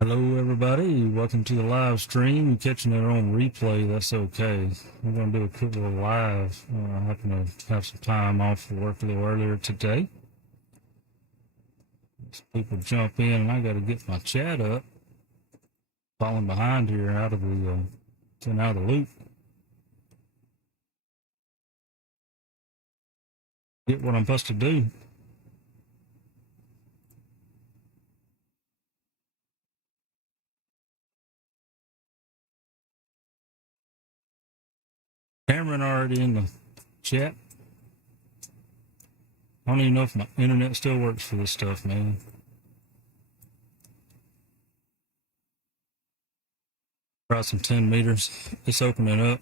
Hello, everybody. Welcome to the live stream. You're catching it on replay. That's okay. We're going to do a quick little live. I happen to have some time off for work a little earlier today. Some people jump in, and I got to get my chat up. Falling behind here, getting out of the loop. Get what I'm supposed to do. Cameron already in the chat. I don't even know if my internet still works for this stuff, man. Try some 10 meters. It's opening up.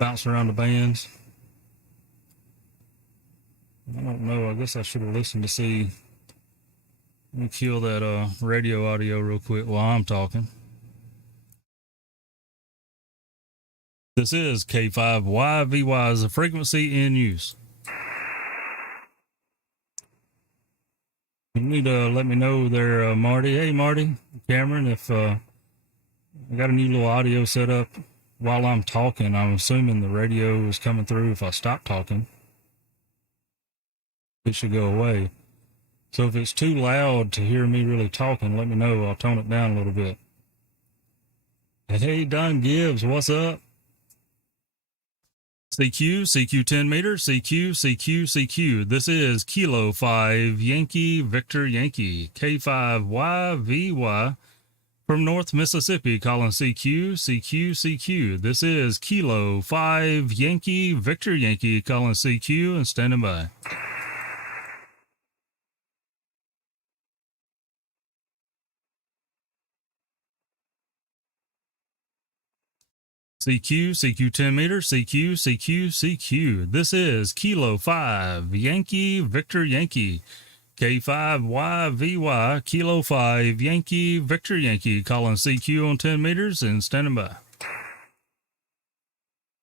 Bounce around the bands. I don't know. I guess I should have listened to see. Let me kill that radio audio real quick while I'm talking. This is K5YVY is a frequency in use. You need to let me know there, Marty. Hey, Marty, Cameron, if I got a new little audio set up while I'm talking. I'm assuming the radio is coming through. If I stop talking, it should go away. So if it's too loud to hear me really talking, let me know. I'll tone it down a little bit. Hey, Don Gibbs, what's up? CQ 10 meters, CQ. This is Kilo 5 Yankee Victor Yankee, K5YVY from North Mississippi, calling CQ. This is Kilo 5 Yankee Victor Yankee, calling CQ and standing by. CQ 10 meters, CQ. This is Kilo 5 Yankee Victor Yankee, K5YVY, Kilo 5 Yankee Victor Yankee, calling CQ on 10 meters and standing by.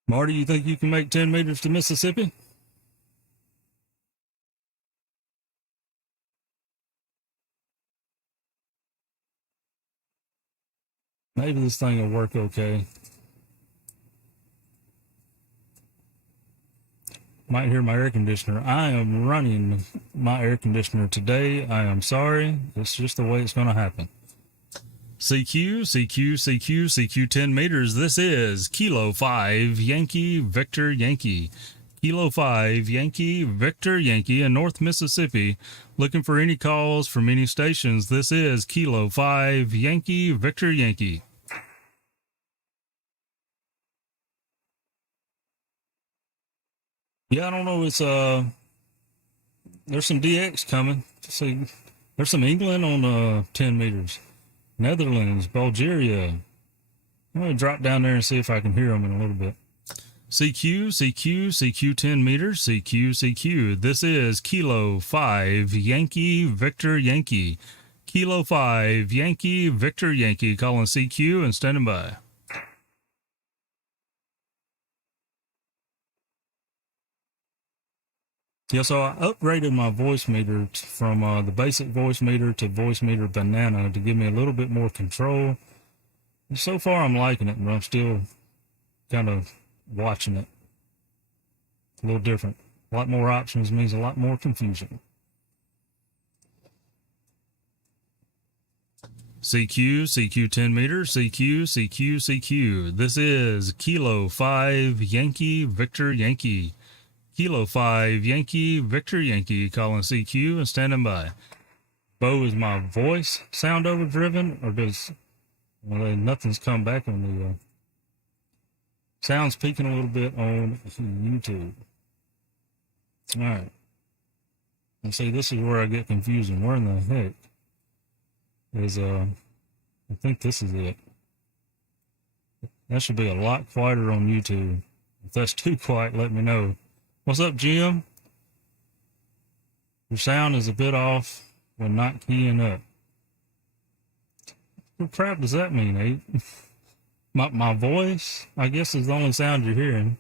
Marty, you think you can make 10 meters to Mississippi? Maybe this thing will work okay. Might hear my air conditioner. I am running my air conditioner today. I am sorry. It's just the way it's going to happen. CQ 10 meters. This is Kilo 5 Yankee Victor Yankee. Kilo 5 Yankee Victor Yankee in North Mississippi. Looking for any calls from any stations. This is Kilo 5 Yankee Victor Yankee. Yeah, I don't know. It's there's some DX coming. See, there's some England on 10 meters. Netherlands, Bulgaria. I'm going to drop down there and see if I can hear them in a little bit. CQ 10 meters, CQ. This is Kilo 5 Yankee Victor Yankee. Kilo 5 Yankee Victor Yankee, calling CQ and standing by. Yeah, so I upgraded my voice meter from the basic voice meter to voice meter banana to give me a little bit more control. And so far, I'm liking it, but I'm still kind of watching it. A little different. A lot more options means a lot more confusion. CQ 10 meters, CQ. This is Kilo 5 Yankee Victor Yankee. Kilo 5 Yankee Victor Yankee, calling CQ and standing by. Bo, is my voice sound overdriven, or does nothing's come back on the sounds peaking a little bit on YouTube? All right. And see, this is where I get confusing. Where in the heck is I think this is it. That should be a lot quieter on YouTube. If that's too quiet, let me know. What's up, Jim? Your sound is a bit off when not keying up. What crap does that mean, Nate? my voice, I guess, is the only sound you're hearing.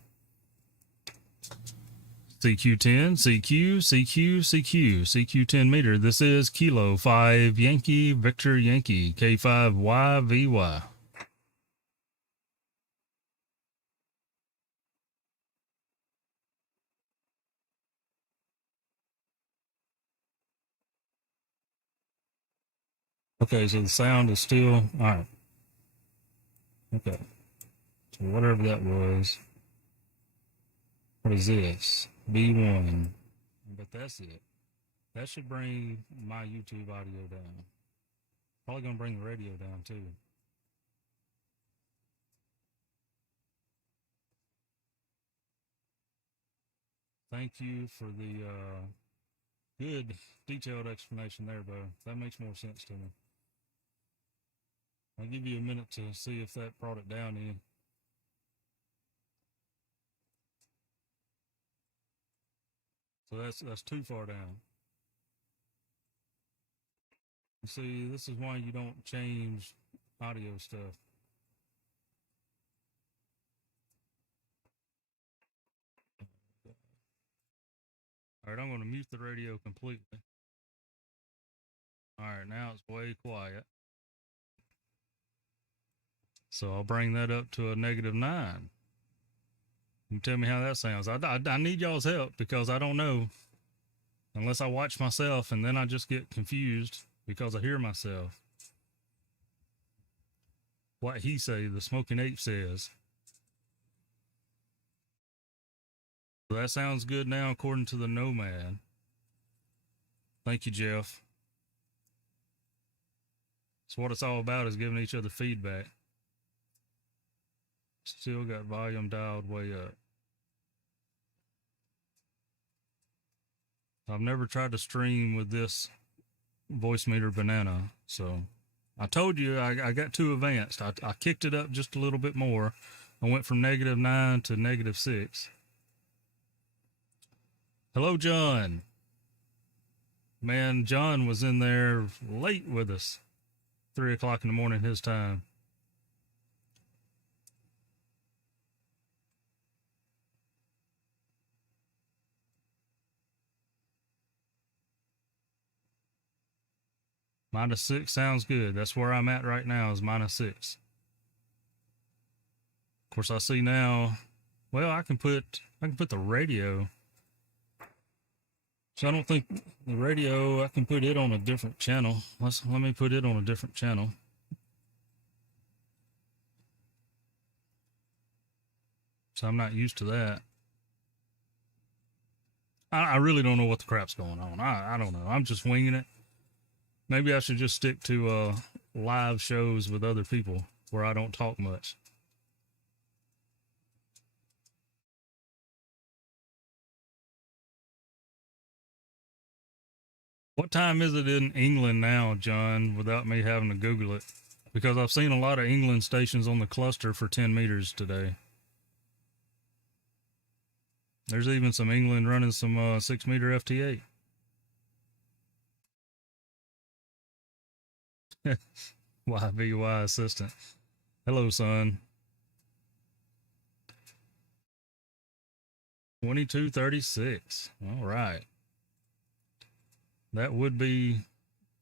CQ10, CQ, CQ, CQ, CQ10 meter. This is Kilo 5 Yankee Victor Yankee K5YVY. Okay, so the sound is still all right. Okay, so whatever that was, what is this? B1. But that's it. That should bring my YouTube audio down. Probably gonna bring the radio down too. Thank you for the good detailed explanation there, Bo. That makes more sense to me. I'll give you a minute to see if that brought it down in. So that's too far down. You see, this is why you don't change audio stuff. All right, I'm going to mute the radio completely. All right, now it's way quiet. So I'll bring that up to a -9. You tell me how that sounds. I need y'all's help because I don't know unless I watch myself, and then I just get confused because I hear myself. What he say, the smoking ape says. So that sounds good now according to the Nomad. Thank you, Jeff. So what it's all about is giving each other feedback. Still got volume dialed way up. I've never tried to stream with this Voicemeeter Banana, so I told you I got too advanced. I kicked it up just a little bit more. I went from -9 to -6. Hello, John. Man, John was in there late with us. 3 o'clock in the morning his time. -6 sounds good. That's where I'm at right now is -6. Of course, I see now. Well, I can put the radio. So I don't think the radio. I can put it on a different channel. Let me put it on a different channel. So I'm not used to that. I really don't know what the crap's going on. I don't know. I'm just winging it. Maybe I should just stick to live shows with other people where I don't talk much. What time is it in England now, John, without me having to Google it? Because I've seen a lot of England stations on the cluster for 10 meters today. There's even some England running some 6 meter FT8. YVY assistant. Hello, son. 22:36. All right. That would be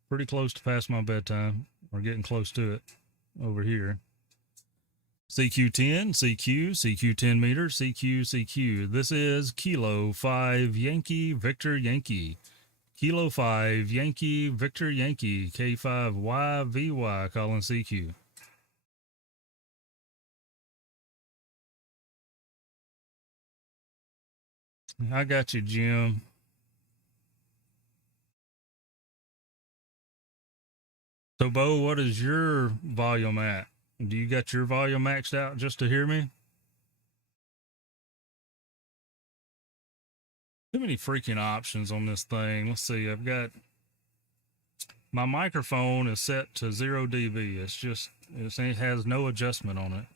pretty close to past my bedtime, or getting close to it over here. CQ10, CQ, CQ10 meter, CQ, CQ. This is Kilo 5 Yankee Victor Yankee. Kilo 5 Yankee Victor Yankee K5YVY calling CQ. I got you, Jim. So, Bo, what is your volume at? Do you got your volume maxed out just to hear me? Too many freaking options on this thing. Let's see. I've got my microphone is set to 0 dB. It has no adjustment on it,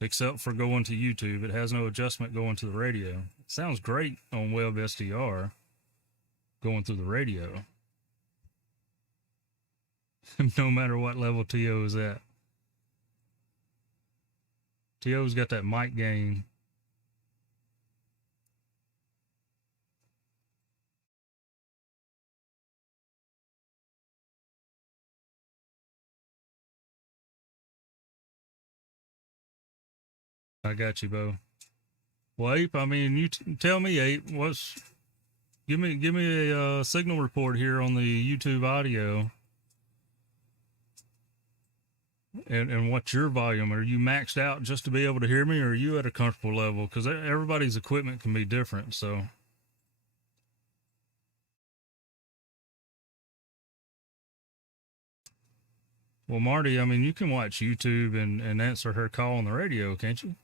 except for going to YouTube. It has no adjustment going to the radio. It sounds great on Web SDR going through the radio. No matter what level TO is at. TO's got that mic gain. I got you, Bo. Well, Ape, I mean, you tell me, Ape, give me a signal report here on the YouTube audio, and what's your volume? Are you maxed out just to be able to hear me, or are you at a comfortable level? Because everybody's equipment can be different, so. Well, Marty, I mean, you can watch YouTube and answer her call on the radio, can't you?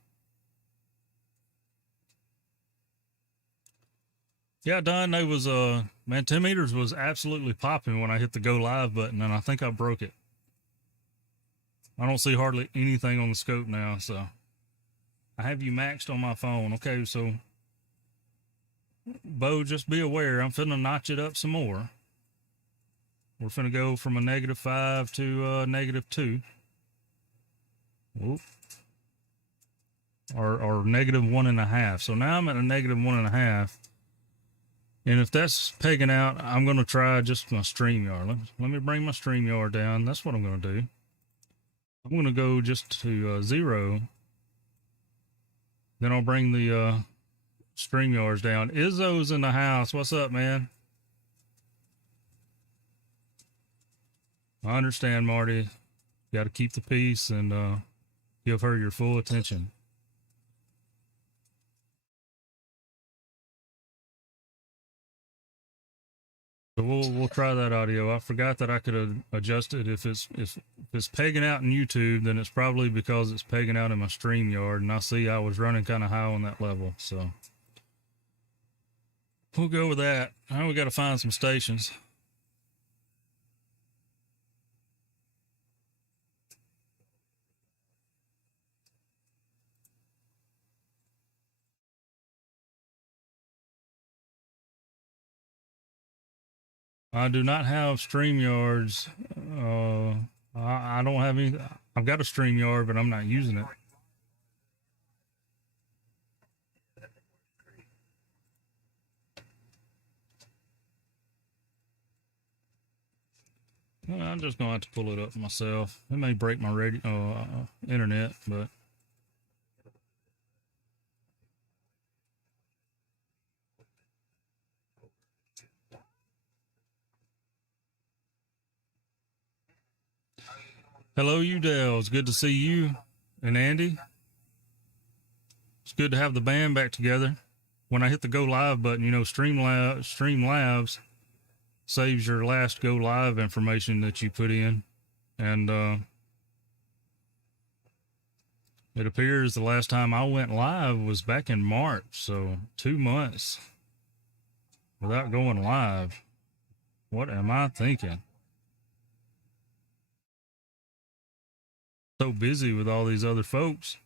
Yeah, Don, they was man, 10 meters was absolutely popping when I hit the go live button, and I think I broke it. I don't see hardly anything on the scope now, so I have you maxed on my phone. Okay, so Bo, just be aware, I'm finna notch it up some more. We're finna go from a -5 to -2. Whoop. Or -1.5. So now I'm at a -1.5. And if that's pegging out, I'm going to try just my StreamYard. Let me bring my StreamYard down. That's what I'm going to do. I'm going to go just to 0. Then I'll bring the StreamYards down. Izzo's in the house. What's up, man? I understand, Marty. Got to keep the peace and give her your full attention. So we'll try that audio. I forgot that I could adjust it. If it's pegging out in YouTube, then it's probably because it's pegging out in my StreamYard, and I see I was running kind of high on that level. So we'll go with that. Now we got to find some stations. I do not have StreamYards. I don't have any. I've got a StreamYard, but I'm not using it. Well, I'm just gonna have to pull it up myself. It may break my radio internet, but. Hello, Udell. It's good to see you and Andy. It's good to have the band back together. When I hit the go live button, you know, Streamlabs saves your last go live information that you put in. And it appears the last time I went live was back in March. So 2 months without going live. What am I thinking? So busy with all these other folks.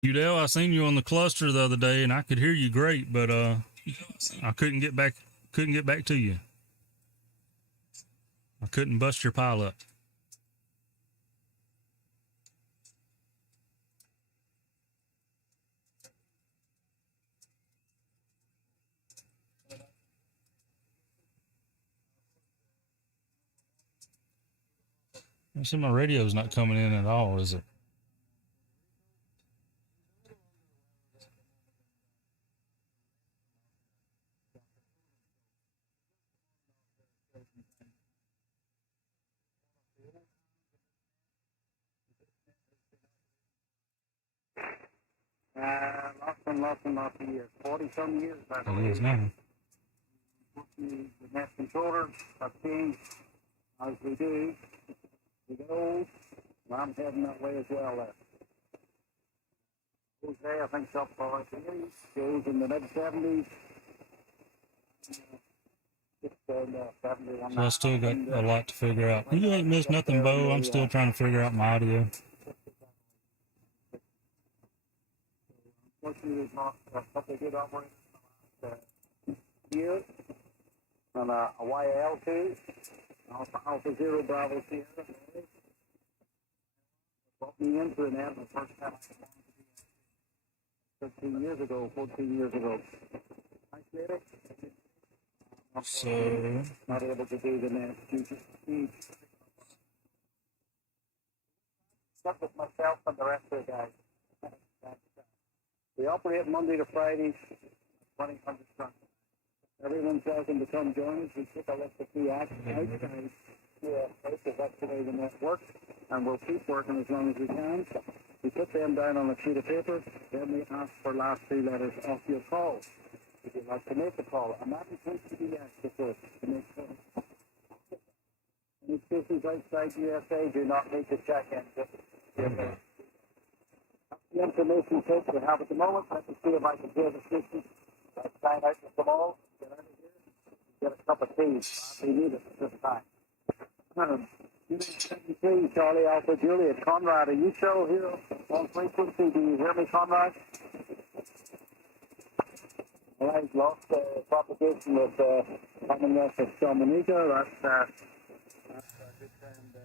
Udell, I seen you on the cluster the other day, and I could hear you great, but I couldn't get back to you. I couldn't bust your pile up. I see my radio's not coming in at all, is it? Lots of years. 40-some years back. It is now. The net controllers have changed as we do. We get old, and I'm heading that way as well there. Jose, I think, up for like the 80s. Joe's in the mid-70s. So I still got a lot to figure out. You ain't missed nothing, Bo. I'm still trying to figure out my audio. Unfortunately, there's not a couple of good operators here. And a YL2, Alpha Zero Bravo Sierra. Brought me into an ad the first time I wanted to be 13 years ago, 14 years ago. Nice lady. So not able to do the net due to speed. Stuck with myself and the rest of the guys. We operate Monday to Friday, 2000 ton. Everyone's welcome to come join us. We took a list of the acts outside. Yeah, that's the way the net works, and we'll keep working as long as we can. We put them down on a sheet of paper, then we ask for last three letters of your call. If you'd like to make a call, and that includes the yes before to make calls. Any stations outside USA do not need to check in. Just the information folks we have at the moment. Let me see if I can hear the station. Sign out with them all. Get out of here. Get a cup of tea. We need it at this time. Unit 73, Charlie Alpha Juliet. Conrad, are you still here on frequency? Do you hear me, Conrad? All right, lost propagation with Commonwealth of Dominica. That's a good friend.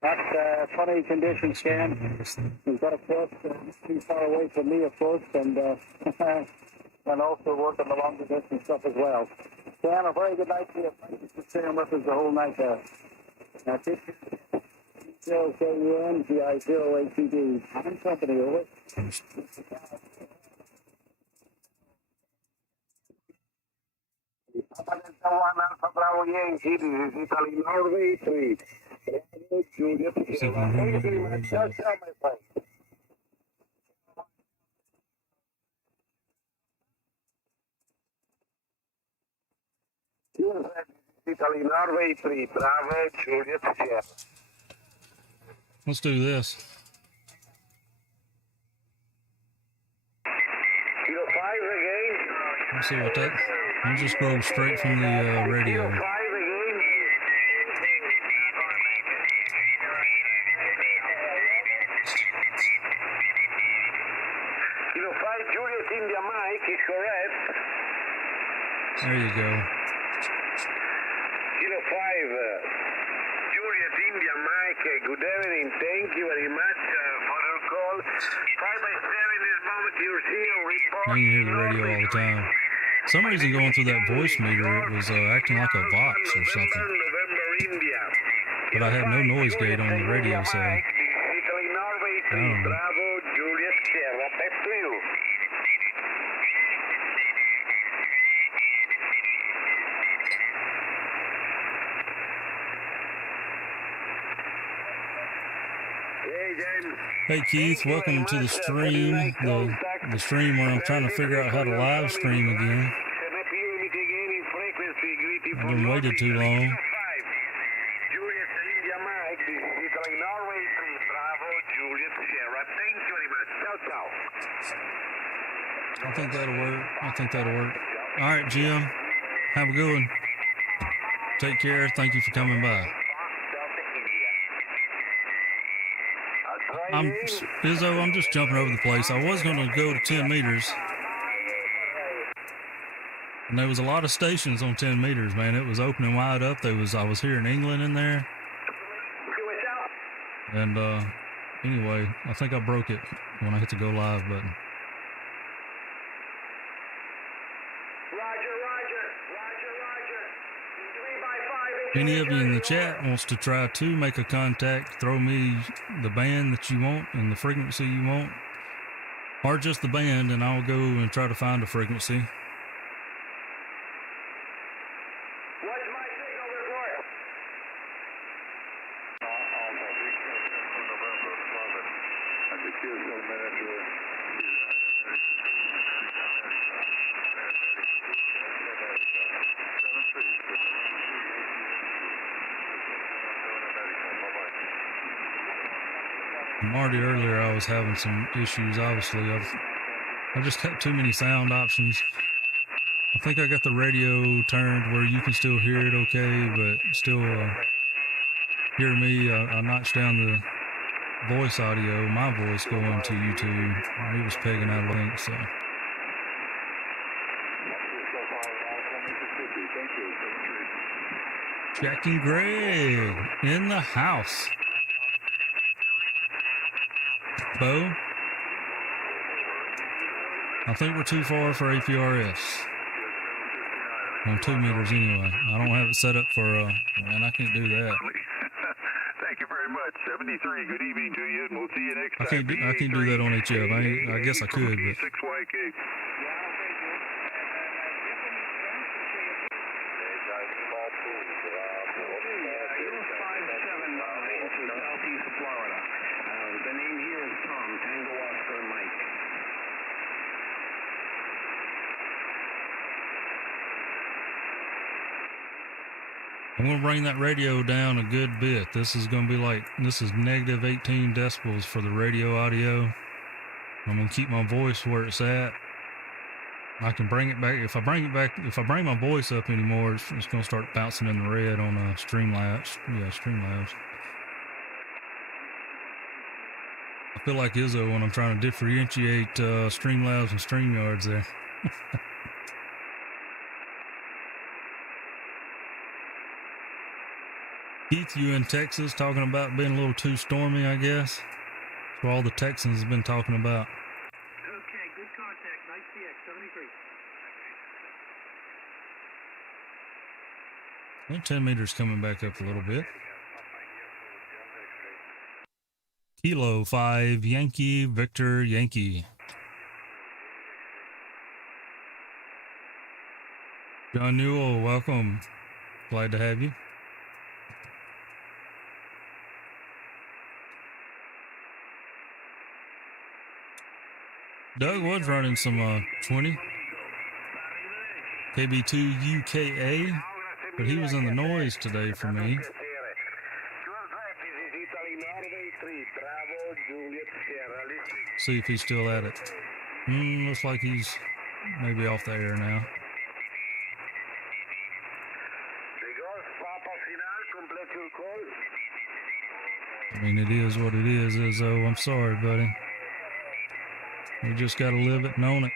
That's funny condition scan. We've got a course too far away from me, of course, and also working the longer distance stuff as well. Stan, a very good night to you. Thank you for staying with us the whole night there. Now, take care. 0KUN-GI-0ATD. I'm company, over. Bravo Yankee, this is Italy Norway 3. Juliet, thank you very much. Ciao, ciao, my friend. Italy Norway 3. Bravo, Juliet, Sierra. let's do this. 05 again. Let's see what that. I'll just go straight from the radio. 05 again. 05 Juliet India Mike is correct. There you go. 05 Juliet India Mike, good evening. Thank you very much for your call. 5x7 this moment you're here. Report. Now you can hear the radio all the time. For some reason going through that voice meter, it was acting like a Vox or something. But I had no noise gate on the radio, so I don't know. Bravo, Juliet Sierra. Back to you. Hey Keith, welcome to the stream. The stream where I'm trying to figure out how to live stream again. I've been waited too long. I think that'll work. I think that'll work. All right, Jim. Have a good one. Take care. Thank you for coming by. Izzo, I'm just jumping over the place. I was going to go to 10 meters. And there was a lot of stations on 10 meters, man. It was opening wide up. I was here in England in there. And anyway, I think I broke it when I hit the go live button. Any of you in the chat wants to try to make a contact, throw me the band that you want and the frequency you want, or just the band, and I'll go and try to find a frequency. What's my signal report? Marty, earlier I was having some issues. Obviously, I've just got too many sound options. I think I got the radio turned where you can still hear it okay, but still hear me. I notched down the voice audio, my voice going to YouTube. It was pegging out a link, so. Jack and Greg in the house. Bo, I think we're too far for APRS. On 2 meters anyway. I don't have it set up for, man, I can't do that. Thank you very much. 73, good evening to you, and we'll see you next time. I can't do that on HF. I guess I could, but... K5YK. Southeast Florida. The name here is Tom, Tango Oscar Mike. I'm going to bring that radio down a good bit. This is going to be like, this is negative 18 decibels for the radio audio. I'm going to keep my voice where it's at. I can bring it back. If I bring my voice up anymore, it's going to start bouncing in the red on Streamlabs. Yeah, Streamlabs. I feel like Izzo when I'm trying to differentiate Streamlabs and StreamYards there. Keith, you in Texas talking about being a little too stormy, I guess. That's what all the Texans have been talking about. Okay, good contact. Nice CX, 73. And 10 meters coming back up a little bit. Kilo 5 Yankee Victor Yankee. John Newell, welcome. Glad to have you. Doug was running some 20 KB2 UKA, but he was in the noise today for me. See if he's still at it. Looks like he's maybe off the air now. I mean, it is what it is, Izzo. I'm sorry, buddy. We just got to live it and own it.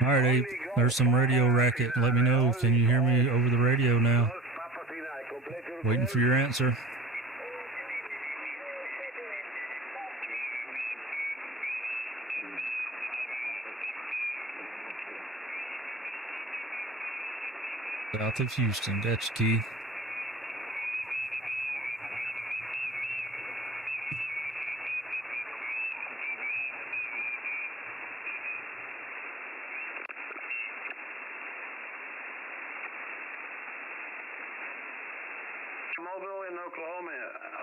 All right, Abe. There's some radio racket. Let me know. Can you hear me over the radio now? Waiting for your answer. South of Houston. That's key. Mobile in Oklahoma,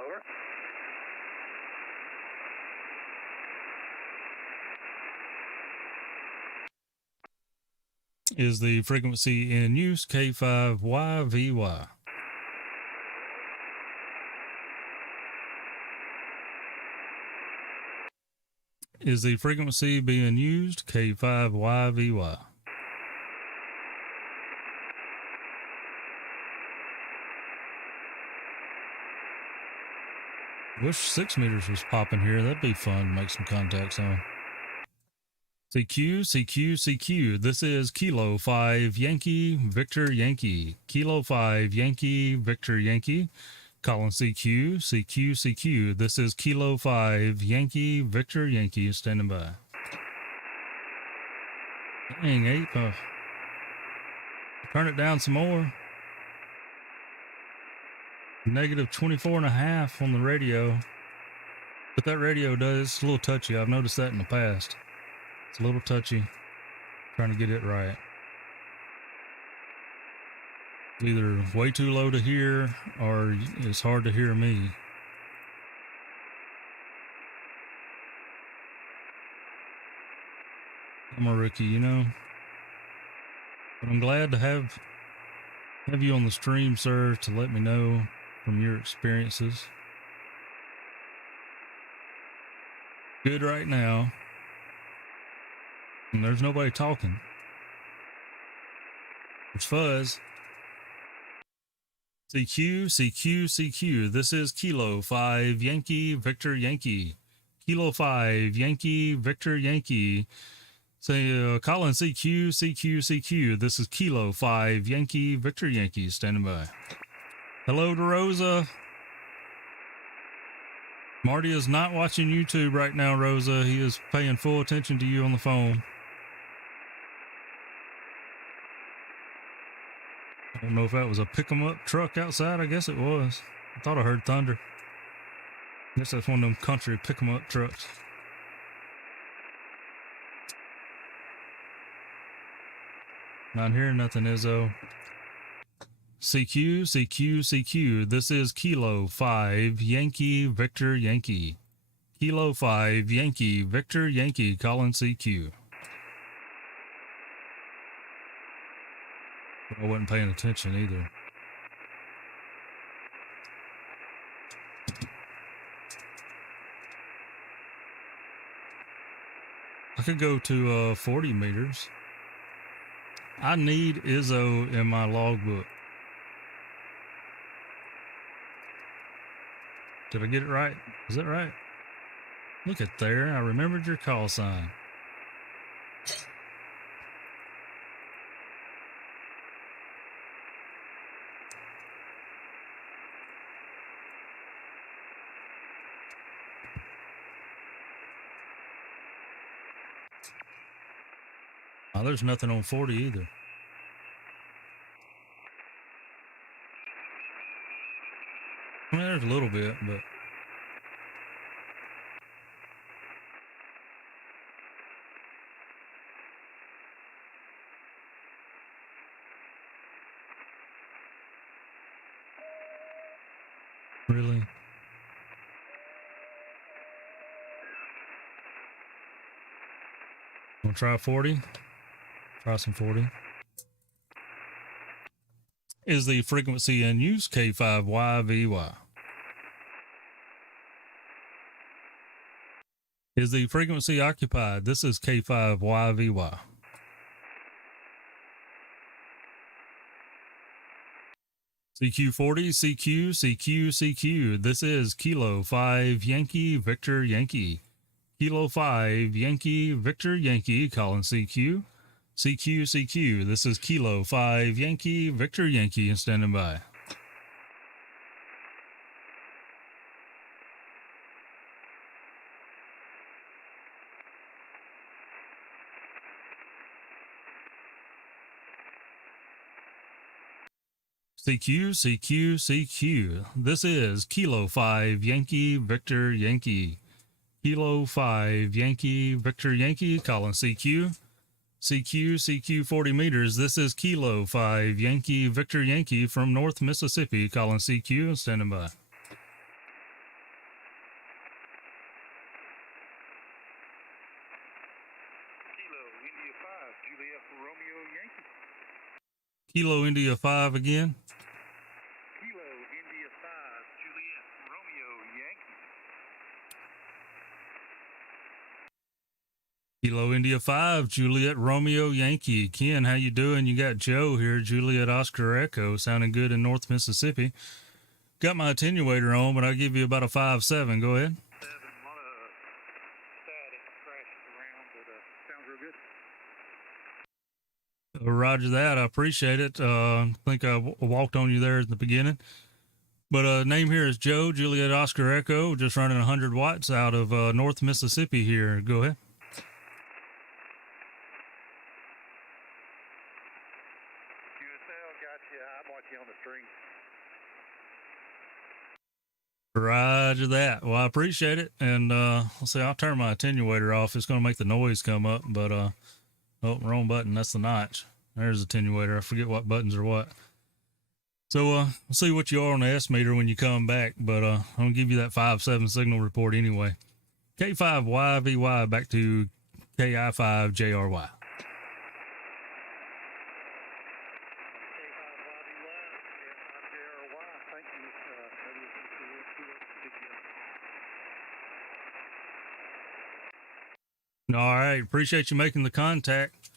over. Is the frequency in use K5YVY? Is the frequency being used K5YVY? Wish 6 meters was popping here. That'd be fun to make some contacts on. CQ, CQ, CQ. This is Kilo 5 Yankee Victor Yankee. Kilo 5 Yankee Victor Yankee. Calling CQ, CQ, CQ. This is Kilo 5 Yankee Victor Yankee. Standing by. Dang, Ape. Turn it down some more. Negative 24.5 on the radio. But that radio does, it's a little touchy. I've noticed that in the past. It's a little touchy. Trying to get it right. It's either way too low to hear or it's hard to hear me. I'm a rookie, you know. But I'm glad to have you on the stream, sir, to let me know from your experiences. Good right now. And there's nobody talking. There's fuzz. CQ, CQ, CQ. This is Kilo 5 Yankee Victor Yankee. Kilo 5 Yankee Victor Yankee. Say, Colin CQ, CQ, CQ. This is Kilo 5 Yankee Victor Yankee. Standing by. Hello to Rosa. Marty is not watching YouTube right now, Rosa. He is paying full attention to you on the phone. I don't know if that was a pick-em-up truck outside. I guess it was. I thought I heard thunder. I guess that's one of them country pick-em-up trucks. Not hearing nothing, Izzo. CQ, CQ, CQ. This is Kilo 5 Yankee Victor Yankee. Kilo 5 Yankee Victor Yankee calling CQ. I wasn't paying attention either. I could go to 40 meters. I need Izzo in my logbook. Did I get it right? Is that right? Look at there. I remembered your call sign. Oh, there's nothing on 40 either. I mean, there's a little bit, but really? Wanna try 40? Try some 40. Is the frequency in use K5YVY? Is the frequency occupied? This is K5YVY. CQ40, CQ, CQ, CQ. This is Kilo 5 Yankee Victor Yankee. Kilo 5 Yankee Victor Yankee calling CQ. CQ, CQ. This is Kilo 5 Yankee Victor Yankee and standing by. CQ, CQ, CQ. This is Kilo 5 Yankee Victor Yankee. Kilo 5 Yankee Victor Yankee calling CQ. CQ, CQ 40 meters. This is Kilo 5 Yankee Victor Yankee from North Mississippi calling CQ and standing by. Kilo India 5, Juliet Romeo Yankee. Kilo India 5 again. Kilo India 5, Juliet Romeo Yankee. Kilo India 5, Juliet Romeo Yankee. Ken, how you doing? You got Joe here, Juliet Oscar Echo, sounding good in North Mississippi. Got my attenuator on, but I'll give you about a 5.7. Go ahead. 7, a lot of static crashes around, but sounds real good. Roger that. I appreciate it. I think I walked on you there at the beginning. But name here is Joe, Juliet Oscar Echo, just running 100 watts out of North Mississippi here. Go ahead. On the string. Roger that. Well, I appreciate it. And let's see, I'll turn my attenuator off. It's going to make the noise come up, but oh, wrong button. That's the notch. There's the attenuator. I forget what buttons are what. So we'll see what you are on the S meter when you come back, but I'm going to give you that 5.7 signal report anyway. K5YVY back to KI5JRY. All right. Appreciate you making the contact.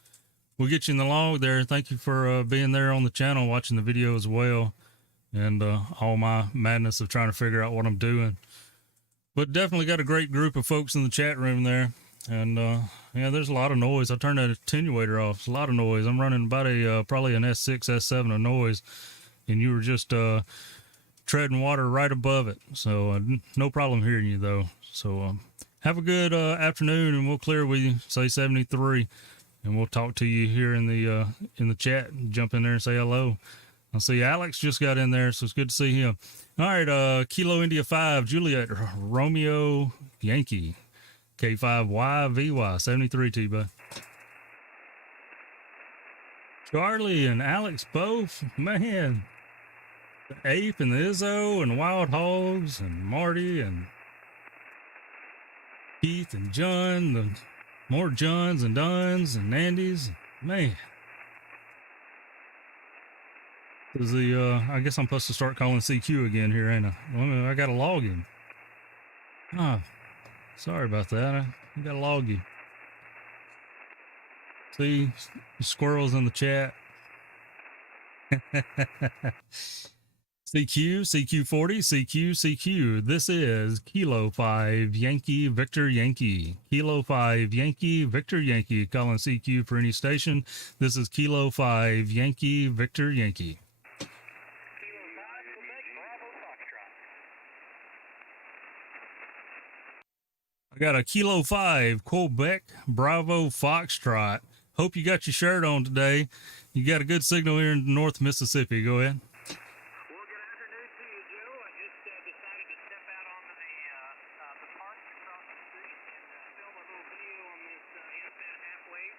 We'll get you in the log there. Thank you for being there on the channel, watching the video as well, and all my madness of trying to figure out what I'm doing. But definitely got a great group of folks in the chat room there. And yeah, there's a lot of noise. I turned that attenuator off. It's a lot of noise. I'm running about a probably an S6, S7 of noise. And you were just treading water right above it. So no problem hearing you though. So have a good afternoon, and we'll clear with you. Say 73, and we'll talk to you here in the chat. Jump in there and say hello. I see Alex just got in there, so it's good to see him. All right, Kilo India 5, Juliet Romeo Yankee, K5YVY 73 T-Bud. Charlie and Alex both, man. The Ape and the Izzo and Wild Hogs and Marty and Keith and John, the more Johns and Duns and Andys, man. Is the I guess I'm supposed to start calling CQ again here, ain't I? Well, I got to log in. Ah, sorry about that. I got to log you. See, squirrels in the chat. CQ, CQ40, CQ, CQ. This is Kilo 5 Yankee Victor Yankee. Kilo 5 Yankee Victor Yankee. Calling CQ for any station. This is Kilo 5 Yankee Victor Yankee. I got a Kilo 5 Quebec Bravo Foxtrot. Hope you got your shirt on today. You got a good signal here in North Mississippi. Go ahead. Well, good afternoon to you, Joe. I just decided to step out onto the park across the street and film a little video on this inset halfway,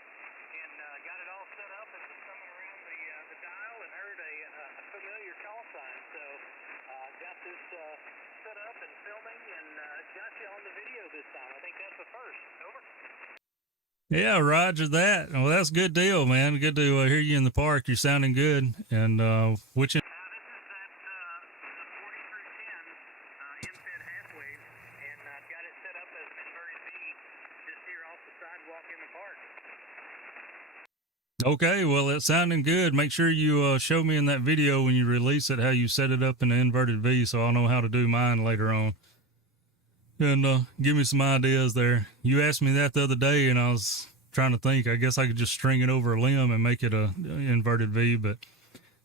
and got it all set up and was coming around the dial and heard a familiar call sign. So got this set up and filming and got you on the video this time. I think that's the first. Over. Yeah, roger that. Well, that's a good deal, man. Good to hear you in the park. You're sounding good. And which... This is that the 40 through 10 inset halfway, and I've got it set up as an inverted V just here off the sidewalk in the park. Okay, well, it's sounding good. Make sure you show me in that video when you release it how you set it up in the inverted V, so I'll know how to do mine later on. And give me some ideas there. You asked me that the other day, and I was trying to think. I guess I could just string it over a limb and make it a inverted V. But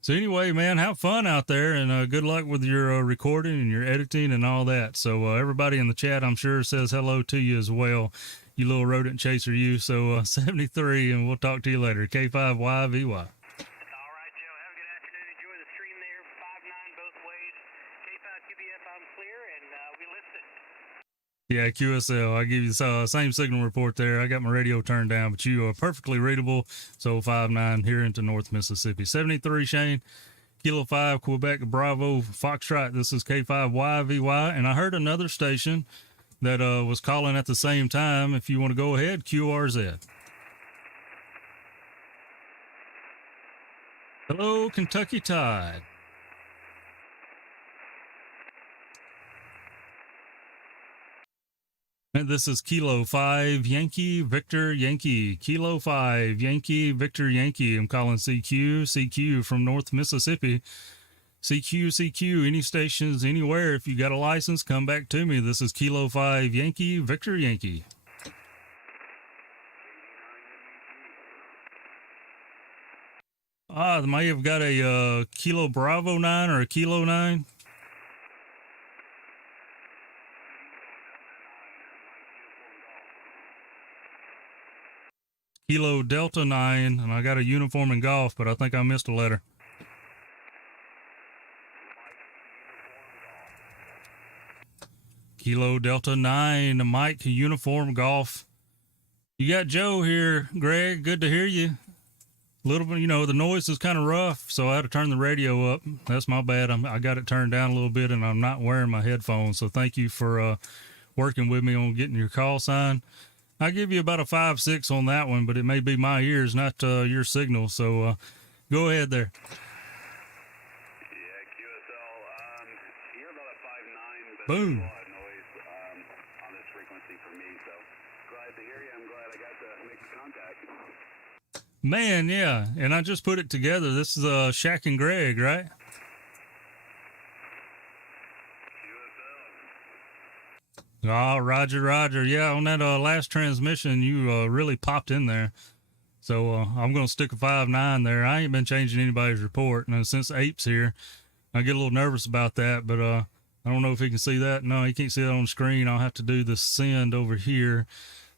so anyway, man, have fun out there, and good luck with your recording and your editing and all that. So everybody in the chat, I'm sure, says hello to you as well. You little rodent chaser, you. So 73, and we'll talk to you later. K5YVY. All right, Joe. Have a good afternoon. Enjoy the stream there. 5-9 both ways. K5QBF, I'm clear, and we listed. Yeah, QSL. I give you the same signal report there. I got my radio turned down, but you are perfectly readable. So 5-9 here into North Mississippi. 73, Shane. Kilo 5, Quebec Bravo Foxtrot. This is K5YVY. And I heard another station that was calling at the same time. If you want to go ahead, QRZ. Hello, Kentucky Tide. And this is Kilo 5 Yankee Victor Yankee. Kilo 5 Yankee Victor Yankee. I'm calling CQ. CQ from North Mississippi. CQ, CQ, any stations, anywhere. If you got a license, come back to me. This is Kilo 5 Yankee Victor Yankee. They may have got a Kilo Bravo 9 or a Kilo 9. Kilo Delta 9, and I got a uniform in golf, but I think I missed a letter. Kilo Delta 9, Mike, uniform golf. You got Joe here, Greg. Good to hear you. A little bit, the noise is kind of rough, so I had to turn the radio up. That's my bad. I got it turned down a little bit, and I'm not wearing my headphones. So thank you for working with me on getting your call sign. I give you about a 5-6 on that one, but it may be my ears, not your signal. So go ahead there. Yeah, QSL. You're about a 5-9, but Boom. there's a lot of noise on this frequency for me. So glad to hear you. I'm glad I got to make the contact. Man, yeah, and I just put it together. This is Shaq and Greg, right? Oh, Roger. Yeah, on that last transmission, you really popped in there. So I'm going to stick a 5-9 there. I ain't been changing anybody's report. And since Ape's here, I get a little nervous about that, but I don't know if he can see that. No, he can't see that on the screen. I'll have to do the send over here,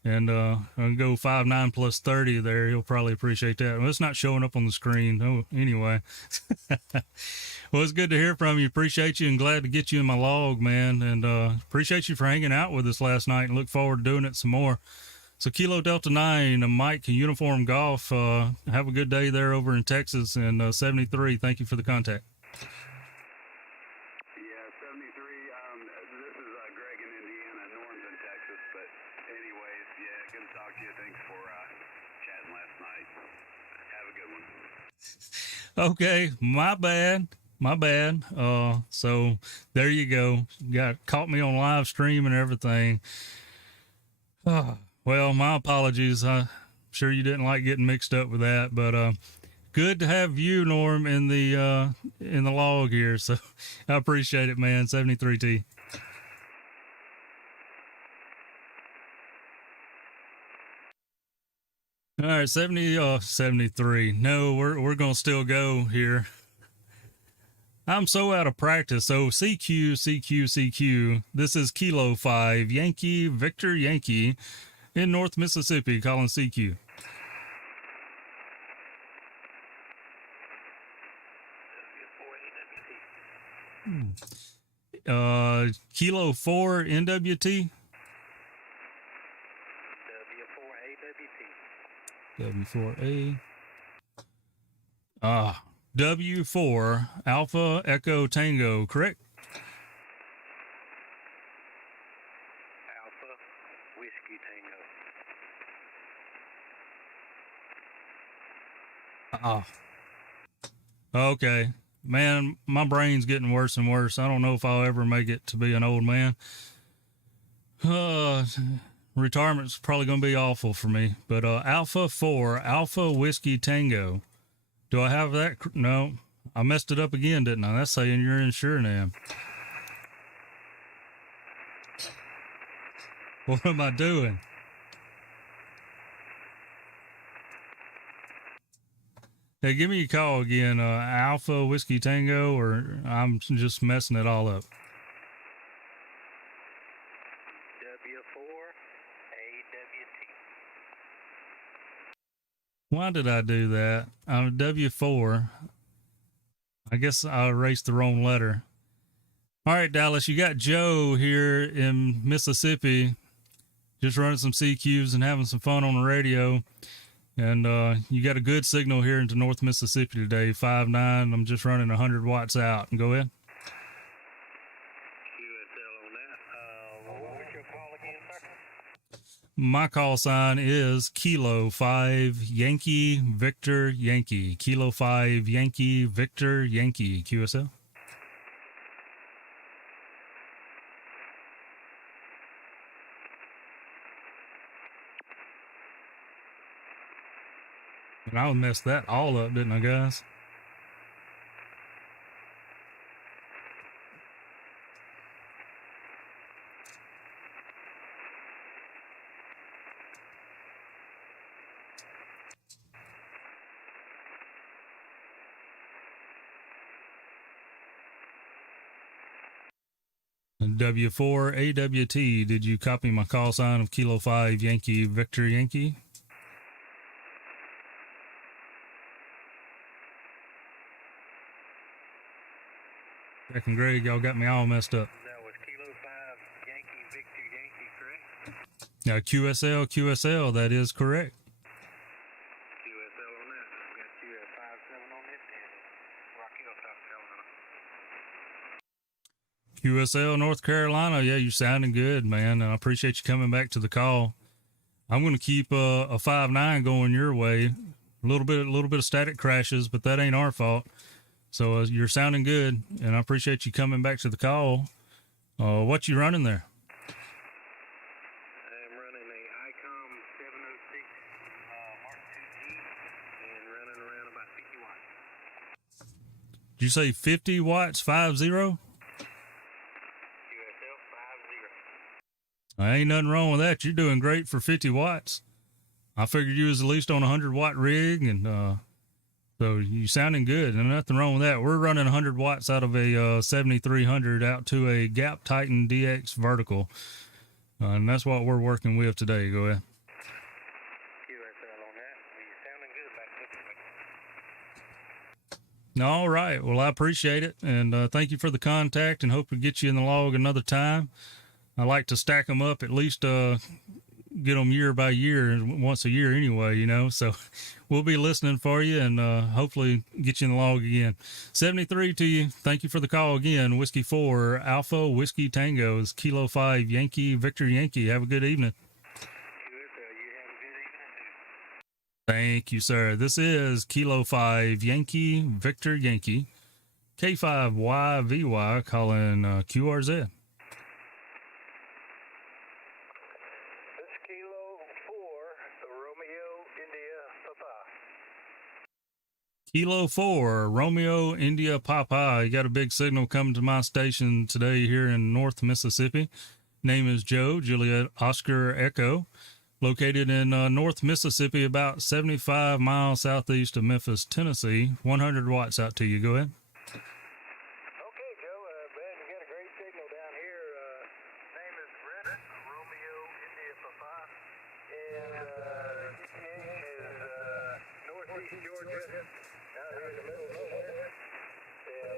and I'll go 5.9 plus 30 there. He'll probably appreciate that. Well, it's not showing up on the screen. Oh, anyway. Well, it's good to hear from you. Appreciate you and glad to get you in my log, man. And appreciate you for hanging out with us last night and look forward to doing it some more. So Kilo Delta 9, Mike, Uniform Golf, have a good day there over in Texas. And 73, thank you for the contact. Yeah, 73, this is Greg in Indiana, Norm's in Texas, but anyways, yeah, good to talk to you. Thanks for chatting last night. Have a good one. Okay, my bad. So there you go. Caught me on live stream and everything. Well, my apologies. I'm sure you didn't like getting mixed up with that, but good to have you, Norm, in the log here. So I appreciate it, man. 73T. All right, 73. No, we're gonna still go here. I'm so out of practice. So CQ. This is Kilo 5 Yankee Victor Yankee in North Mississippi, calling CQ. Kilo 4 NWT. W4A. W4 Alpha Echo Tango, correct? Alpha Whiskey Tango. Okay. Man, my brain's getting worse and worse. I don't know if I'll ever make it to be an old man. Retirement's probably going to be awful for me. But Alpha 4 Alpha Whiskey Tango. Do I have that? No, I messed it up again, didn't I? That's saying you're in Suriname. What am I doing? Hey, give me a call again. Alpha Whiskey Tango, or I'm just messing it all up. Why did I do that? I'm W4. I guess I erased the wrong letter. All right, Dallas, you got Joe here in Mississippi, just running some CQs and having some fun on the radio. And you got a good signal here into North Mississippi today, 5.9. I'm just running 100 watts out. Go ahead. QSL on that. What was your call again, sir? My call sign is Kilo 5 Yankee Victor Yankee. Kilo 5 Yankee Victor Yankee. QSL. And I messed that all up, didn't I, guys? W4 AWT, did you copy my call sign of Kilo 5 Yankee Victor Yankee? Jack and Greg, y'all got me all messed up. That was Kilo 5 Yankee Victor Yankee, correct? Now, QSL, that is correct. QSL on that. Got you at 5.7 on this and Rock Hill, South Carolina. QSL, North Carolina. Yeah, you're sounding good, man. And I appreciate you coming back to the call. I'm going to keep a 5.9 going your way. A little bit of static crashes, but that ain't our fault. So you're sounding good, and I appreciate you coming back to the call. What you running there? I'm running a ICOM 706 Mark II and running around about 50 watts. Did you say 50 watts, 50? QSL 50. Ain't nothing wrong with that. You're doing great for 50 watts. I figured you was at least on a 100 watt rig, and So you sounding good, and nothing wrong with that. We're running 100 watts out of a 7300 out to a Gap Titan DX vertical, and that's what we're working with today. Go ahead. All right. Well, I appreciate it, and thank you for the contact, and hope to get you in the log another time. I like to stack them up, at least get them year by year, once a year anyway, you know. So we'll be listening for you, and hopefully get you in the log again. 73 to you. Thank you for the call again. Whiskey 4 Alpha Whiskey Tango is Kilo 5 Yankee Victor Yankee. Have a good evening. Thank you, sir. This is Kilo 5 Yankee Victor Yankee. K5YVY calling QRZ. This Kilo 4, Romeo India Papa. Kilo 4 Romeo India Papa. You got a big signal coming to my station today here in North Mississippi. Name is Joe, Juliet Oscar Echo. Located in North Mississippi, about 75 miles southeast of Memphis, Tennessee. 100 watts out to you. Go ahead. Okay, Joe. Man, you got a great signal down here. Name is Brett, Romeo India Papa. And ETA is northeast Georgia, out here in the middle of nowhere. And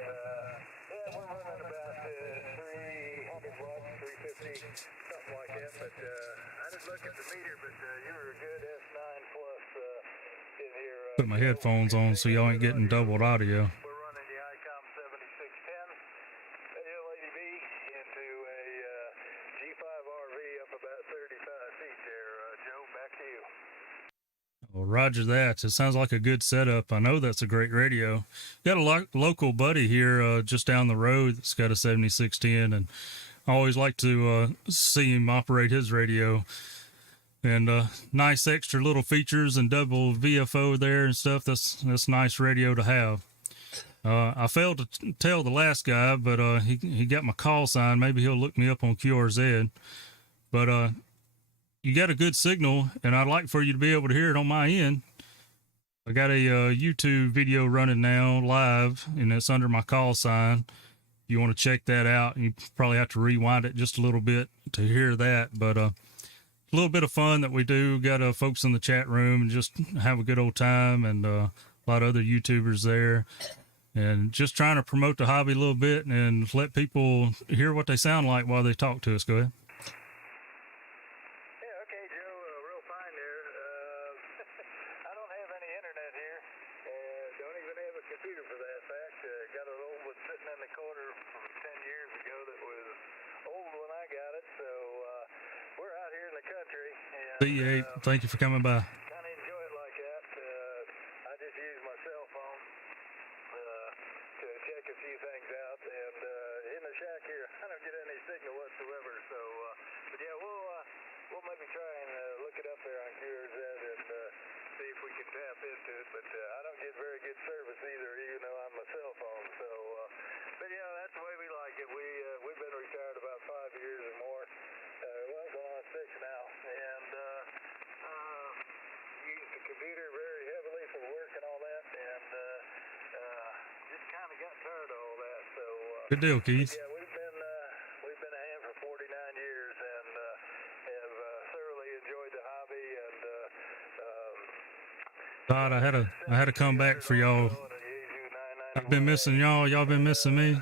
yeah, we're running about 300 watts, 350, something like that. But I just looked at the meter, but you were a good S9 plus in here. Put my headphones on so y'all ain't getting doubled audio. We're running the ICOM 7610 LADB into a K5YVY up about 35 feet there. Joe, back to you. Well, roger that. It sounds like a good setup. I know that's a great radio. Got a local buddy here just down the road that's got a 7610, and I always like to see him operate his radio. And nice extra little features and double VFO there and stuff. That's nice radio to have. I failed to tell the last guy, but he got my call sign. Maybe he'll look me up on QRZ. But you got a good signal, and I'd like for you to be able to hear it on my end. I got a YouTube video running now live, and it's under my call sign. If you want to check that out, you probably have to rewind it just a little bit to hear that. But a little bit of fun that we do. Got folks in the chat room and just have a good old time, and a lot of other YouTubers there. And just trying to promote the hobby a little bit and let people hear what they sound like while they talk to us. Go ahead. C8, thank you for coming by. Kind of enjoy it like that. I just use my cell phone to check a few things out, and in the shack here, I don't get any signal whatsoever. So, but yeah, we'll maybe try and look it up there on QRZ and see if we can tap into it. But I don't get very good service either, even though I'm on my cell phone. So, but yeah, that's the way we like it. We've been retired about 5 years or more. Well, going on 6 now, and use the computer very heavily for work and all that, and just kind of got tired of all that. So good deal, Keith. Yeah, we've been a hand for 49 years, and have thoroughly enjoyed the hobby. And God, I had to come back for y'all. I've been missing y'all. Y'all been missing me.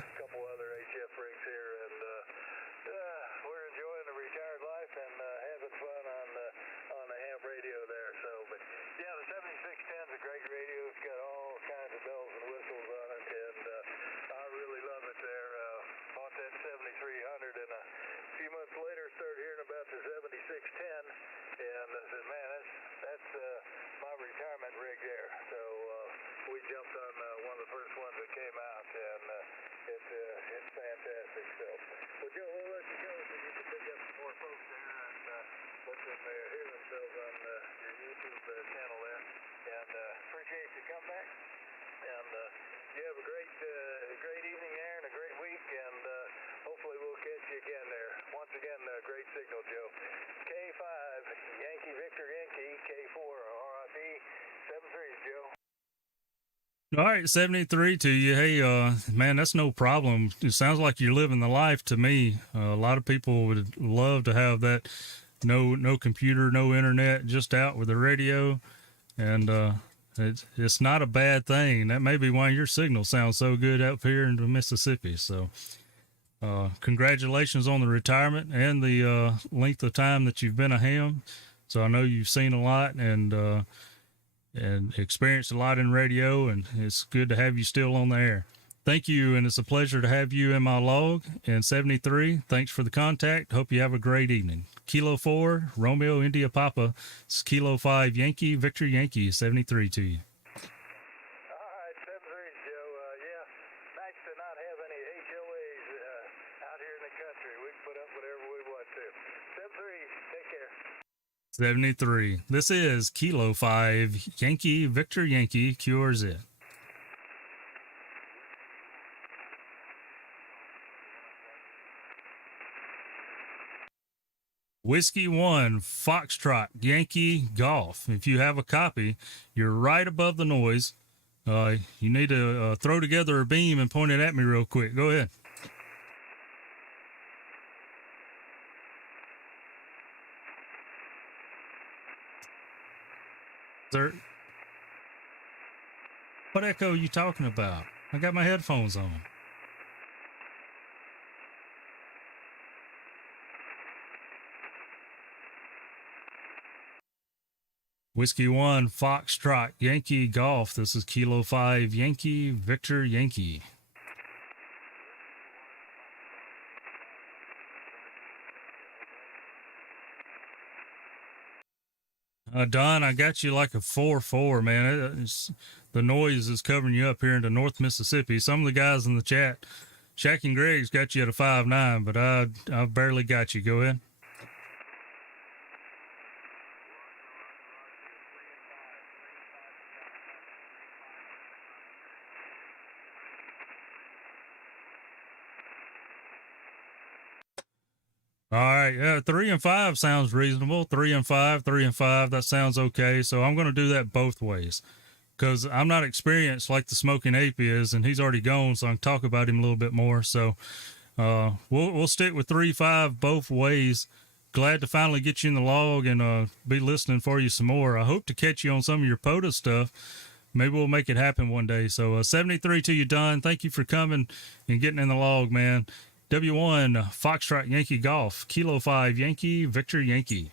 Great signal, Joe. K5 Yankee Victor Yankee, K4 RIP 73, Joe. All right, 73 to you. Hey, man, that's no problem. It sounds like you're living the life to me. A lot of people would love to have that. No computer, no internet, just out with the radio. And it's not a bad thing. That may be why your signal sounds so good up here in Mississippi. So, congratulations on the retirement and the length of time that you've been a ham. So I know you've seen a lot and experienced a lot in radio, and it's good to have you still on the air. Thank you, and it's a pleasure to have you in my log. And 73, thanks for the contact. Hope you have a great evening. Kilo 4, Romeo India Papa. It's Kilo 5, Yankee, Victor Yankee, 73 to you. All right, 7-3, Joe. Yeah, nice to not have any HOAs out here in the country. We can put up whatever we want to. 7-3, take care. 73. This is Kilo 5, Yankee, Victor Yankee, QRZ. Whiskey 1, Foxtrot, Yankee, Golf. If you have a copy, you're right above the noise. You need to throw together a beam and point it at me real quick. Go ahead. Sir, what echo are you talking about? I got my headphones on. Whiskey 1, Foxtrot, Yankee, Golf. This is Kilo 5, Yankee, Victor, Yankee. Don, I got you like a 4-4, man. The noise is covering you up here into North Mississippi. Some of the guys in the chat, Shaq and Greg's got you at a 5-9, but I barely got you. Go ahead. All right, yeah, 3 and 5 sounds reasonable. 3 and 5, 3 and 5, that sounds okay. So I'm going to do that both ways because I'm not experienced like the Smoking Ape is, and he's already gone, so I can talk about him a little bit more. So we'll stick with 3-5 both ways. Glad to finally get you in the log and be listening for you some more. I hope to catch you on some of your POTA stuff. Maybe we'll make it happen one day. So 73 to you, Don. Thank you for coming and getting in the log, man. W1, Foxtrot, Yankee, Golf. Kilo 5, Yankee, Victor, Yankee.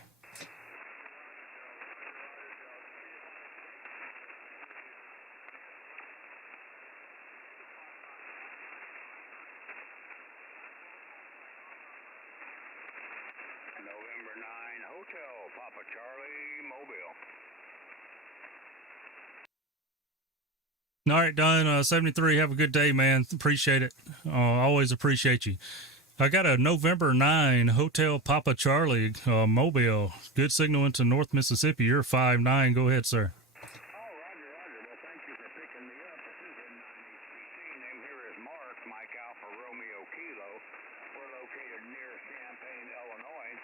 November 9, Hotel Papa Charlie, Mobile. All right, Don, 73, have a good day, man. Appreciate it. Always appreciate you. I got a November 9 Hotel Papa Charlie, Mobile. Good signal into North Mississippi. You're 5-9. Go ahead, sir. Oh, Roger. Well, thank you for picking me up. This is in 90CC. Name here is Mark, Mike Alpha Romeo Kilo. We're located near Champaign, Illinois.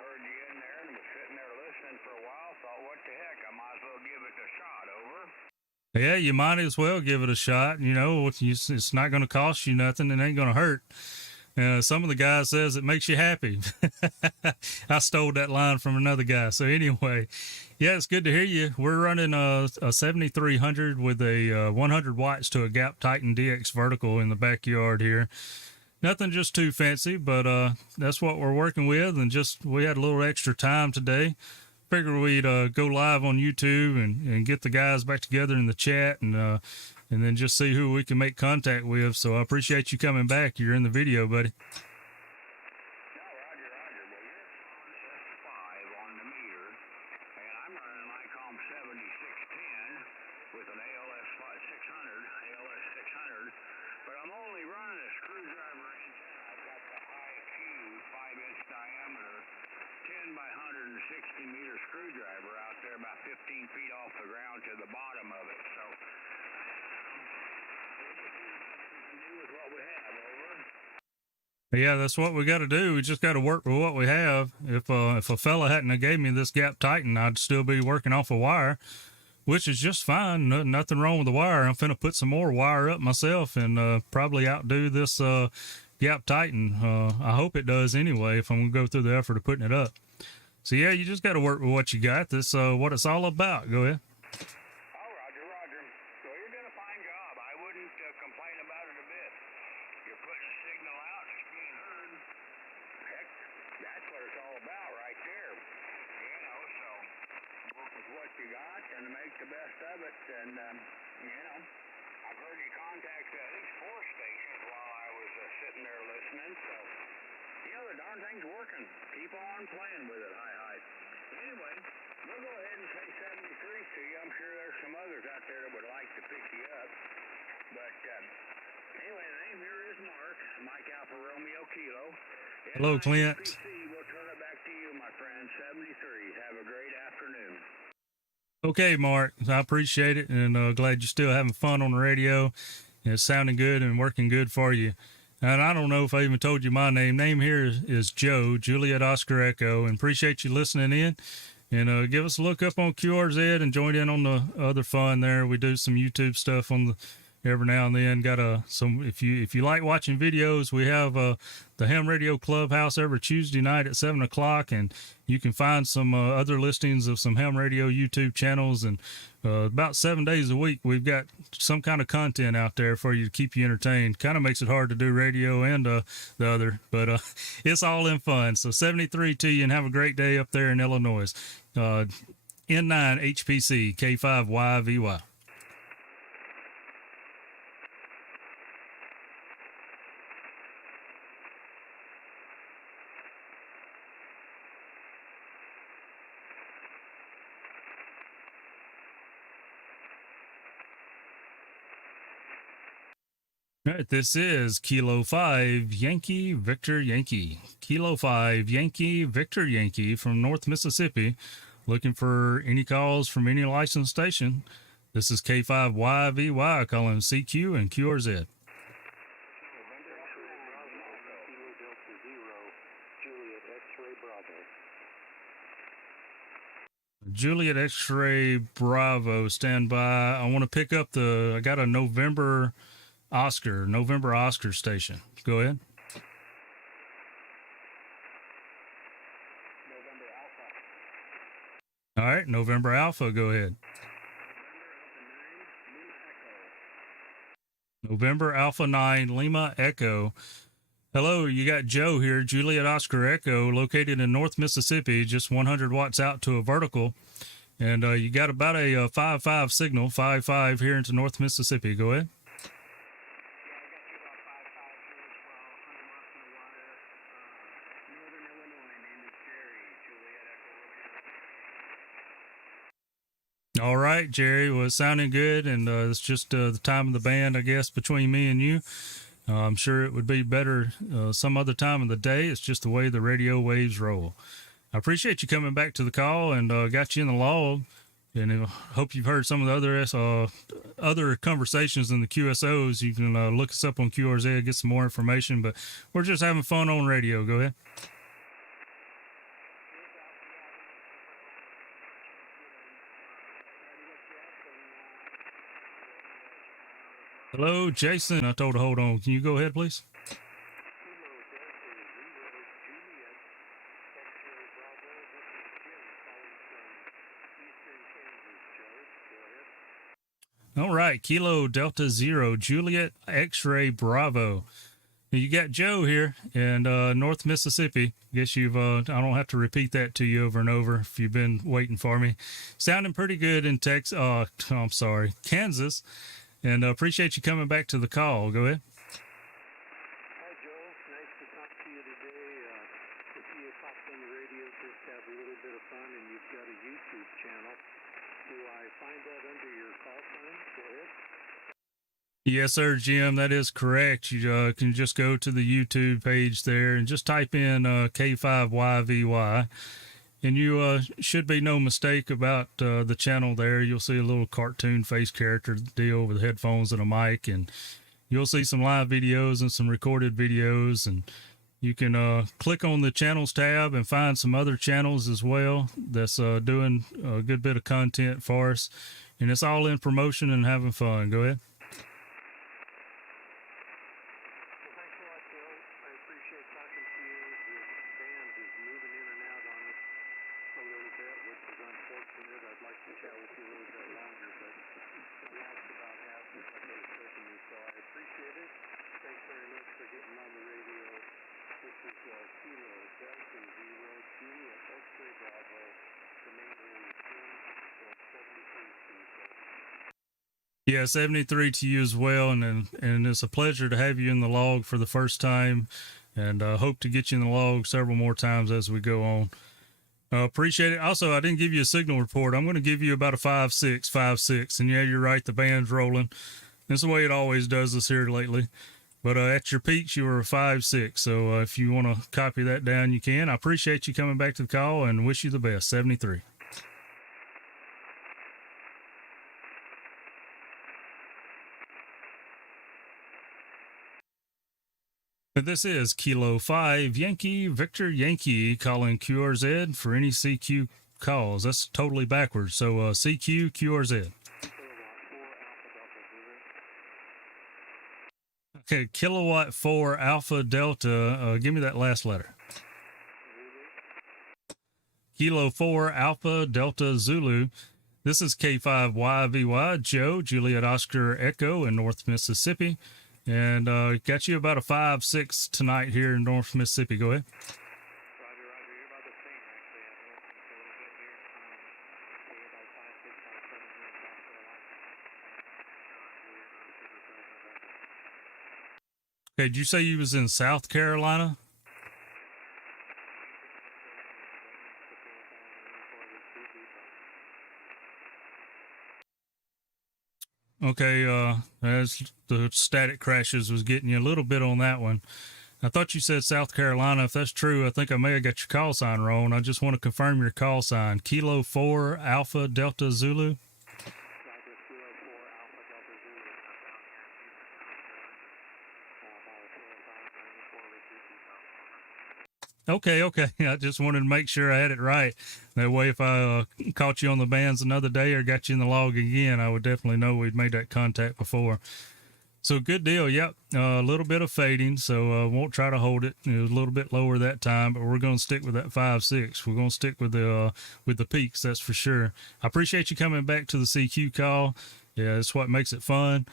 Heard you in there and was sitting there listening for a while. Thought, what the heck? I might as well give it a shot. Over. Yeah, you might as well give it a shot. You know, it's not going to cost you nothing. It ain't going to hurt. Some of the guys says it makes you happy. I stole that line from another guy. So anyway, yeah, it's good to hear you. We're running a 7300 with a 100 watts to a Gap Titan DX vertical in the backyard here. Nothing just too fancy, but that's what we're working with. And just we had a little extra time today. Figured we'd go live on YouTube and get the guys back together in the chat and then just see who we can make contact with. So I appreciate you coming back. You're in the video, buddy. No, Roger. Well, you're on S5 on the meter, and I'm running an ICOM 7610 with an ALS 600, but I'm only running a screwdriver antenna. I've got the IQ 5-inch diameter, 10 by 160 meter screwdriver out there about 15 feet off the ground to the bottom of it. So with what we have, over. Yeah, that's what we got to do. We just got to work with what we have. If a fella hadn't have gave me this Gap Titan, I'd still be working off a wire. which is just fine. Nothing wrong with the wire. I'm finna put some more wire up myself and probably outdo this Gap Titan. I hope it does anyway if I'm gonna go through the effort of putting it up. So yeah, you just got to work with what you got. This what it's all about. Go ahead. Oh, Roger, Roger. So you're doing a fine job. I wouldn't complain about it a bit. You're putting a signal out and it's being heard. Heck, that's what it's all about right there. You know, so work with what you got and make the best of it. And, you know, I've heard you contact at least 4 stations while I was sitting there listening. So, you know, the darn thing's working. Keep on playing with it, hi. Anyway, we'll go ahead and say 73 to you. I'm sure there's some others out there that would like to pick you up. But anyway, the name here is Mark, Mike Alpha Romeo Kilo. Hello, Clint. We'll turn it back to you, my friend. 73. Have a great afternoon. Okay, Mark, I appreciate it, and glad you're still having fun on the radio. It's sounding good and working good for you. And I don't know if I even told you my name. Name here is Joe, Juliet Oscar Echo, and appreciate you listening in. And give us a look up on QRZ and join in on the other fun there. We do some YouTube stuff on the every now and then. Got some if you like watching videos, we have the Ham Radio Clubhouse every Tuesday night at 7:00, and you can find some other listings of some Ham Radio YouTube channels. And about 7 days a week, we've got some kind of content out there for you to keep you entertained. Kind of makes it hard to do radio and the other, but it's all in fun. So 73 to you, and have a great day up there in Illinois. N9 HPC K5YVY. All right, this is Kilo 5 Yankee Victor Yankee. Kilo 5 Yankee Victor Yankee from North Mississippi. Looking for any calls from any licensed station. This is K5YVY calling CQ and QRZ. Juliet X-Ray Bravo, stand by. I want to pick up I got a November Oscar station. Go ahead. All right, November Alpha, go ahead. November Alpha 9 Lima Echo. Hello, you got Joe here, Juliet Oscar Echo, located in North Mississippi, just 100 watts out to a vertical. And you got about a 5.5 signal, 5.5 here into North Mississippi. Go ahead. All right, Jerry, was sounding good, and it's just the time of the band, I guess, between me and you. I'm sure it would be better some other time of the day. It's just the way the radio waves roll. I appreciate you coming back to the call, and got you in the log, and I hope you've heard some of the other conversations in the QSOs. You can look us up on QRZ, get some more information, but we're just having fun on radio. Go ahead. Hello, Jason. I told her, hold on. Can you go ahead, please? All right. Kilo Delta Zero, Juliet X-Ray Bravo. You got Joe here in North Mississippi. Guess I don't have to repeat that to you over and over if you've been waiting for me. Sounding pretty good in Kansas. And appreciate you coming back to the call. Go ahead. Hi, Joe. Nice to talk to you today. If you pop on the radio, just have a little bit of fun, and you've got a YouTube channel. Do I find that under your call sign? Go ahead. Yes, sir, Jim. That is correct. You can just go to the YouTube page there and just type in K5YVY. And you should be no mistake about the channel there. You'll see a little cartoon face character deal with headphones and a mic, and you'll see some live videos and some recorded videos. And You can click on the channels tab and find some other channels as well that's doing a good bit of content for us. And it's all in promotion and having fun. Go ahead. Well, thanks a lot, Joe. I appreciate talking to you. The band is moving in and out on us a little bit, which is unfortunate. I'd like to chat with you a little bit longer, but the last about half is what they're taking me, so I appreciate it. Thanks very much for getting on the radio. This is Kilo Delta Zero Juliet X-ray Bravo, the main ring 10 73 to you. Yeah, 73 to you as well. And it's a pleasure to have you in the log for the first time, and hope to get you in the log several more times as we go on. Appreciate it. Also, I didn't give you a signal report. I'm going to give you about a 5.6, 5.6. And yeah, you're right. The band's rolling. That's the way it always does us here lately. But at your peaks, you were a 5.6. So if you want to copy that down, you can. I appreciate you coming back to the call and wish you the best. 73. This is Kilo 5 Yankee Victor Yankee calling QRZ for any CQ calls. That's totally backwards. So CQ QRZ. Okay, Kilowatt 4 Alpha Delta. Give me that last letter. Kilo 4 Alpha Delta Zulu. This is K5YVY Joe Juliet Oscar Echo in North Mississippi. And got you about a 5.6 tonight here in North Mississippi. Go ahead. Roger, Roger. You're about the same, actually. I've been listening for a little bit here. You're about 5.6, 5.7 here in South Carolina. Okay, did you say you was in South Carolina? Okay, as the static crashes was getting you a little bit on that one. I thought you said South Carolina. If that's true, I think I may have got your call sign wrong. I just want to confirm your call sign. Kilo 4 Alpha Delta Zulu. Okay. I just wanted to make sure I had it right. That way, if I caught you on the bands another day or got you in the log again, I would definitely know we'd made that contact before. So good deal. Yep. A little bit of fading, so won't try to hold it. It was a little bit lower that time, but we're going to stick with that 5.6. We're going to stick with the peaks, that's for sure. I appreciate you coming back to the CQ call. Yeah, that's what makes it fun.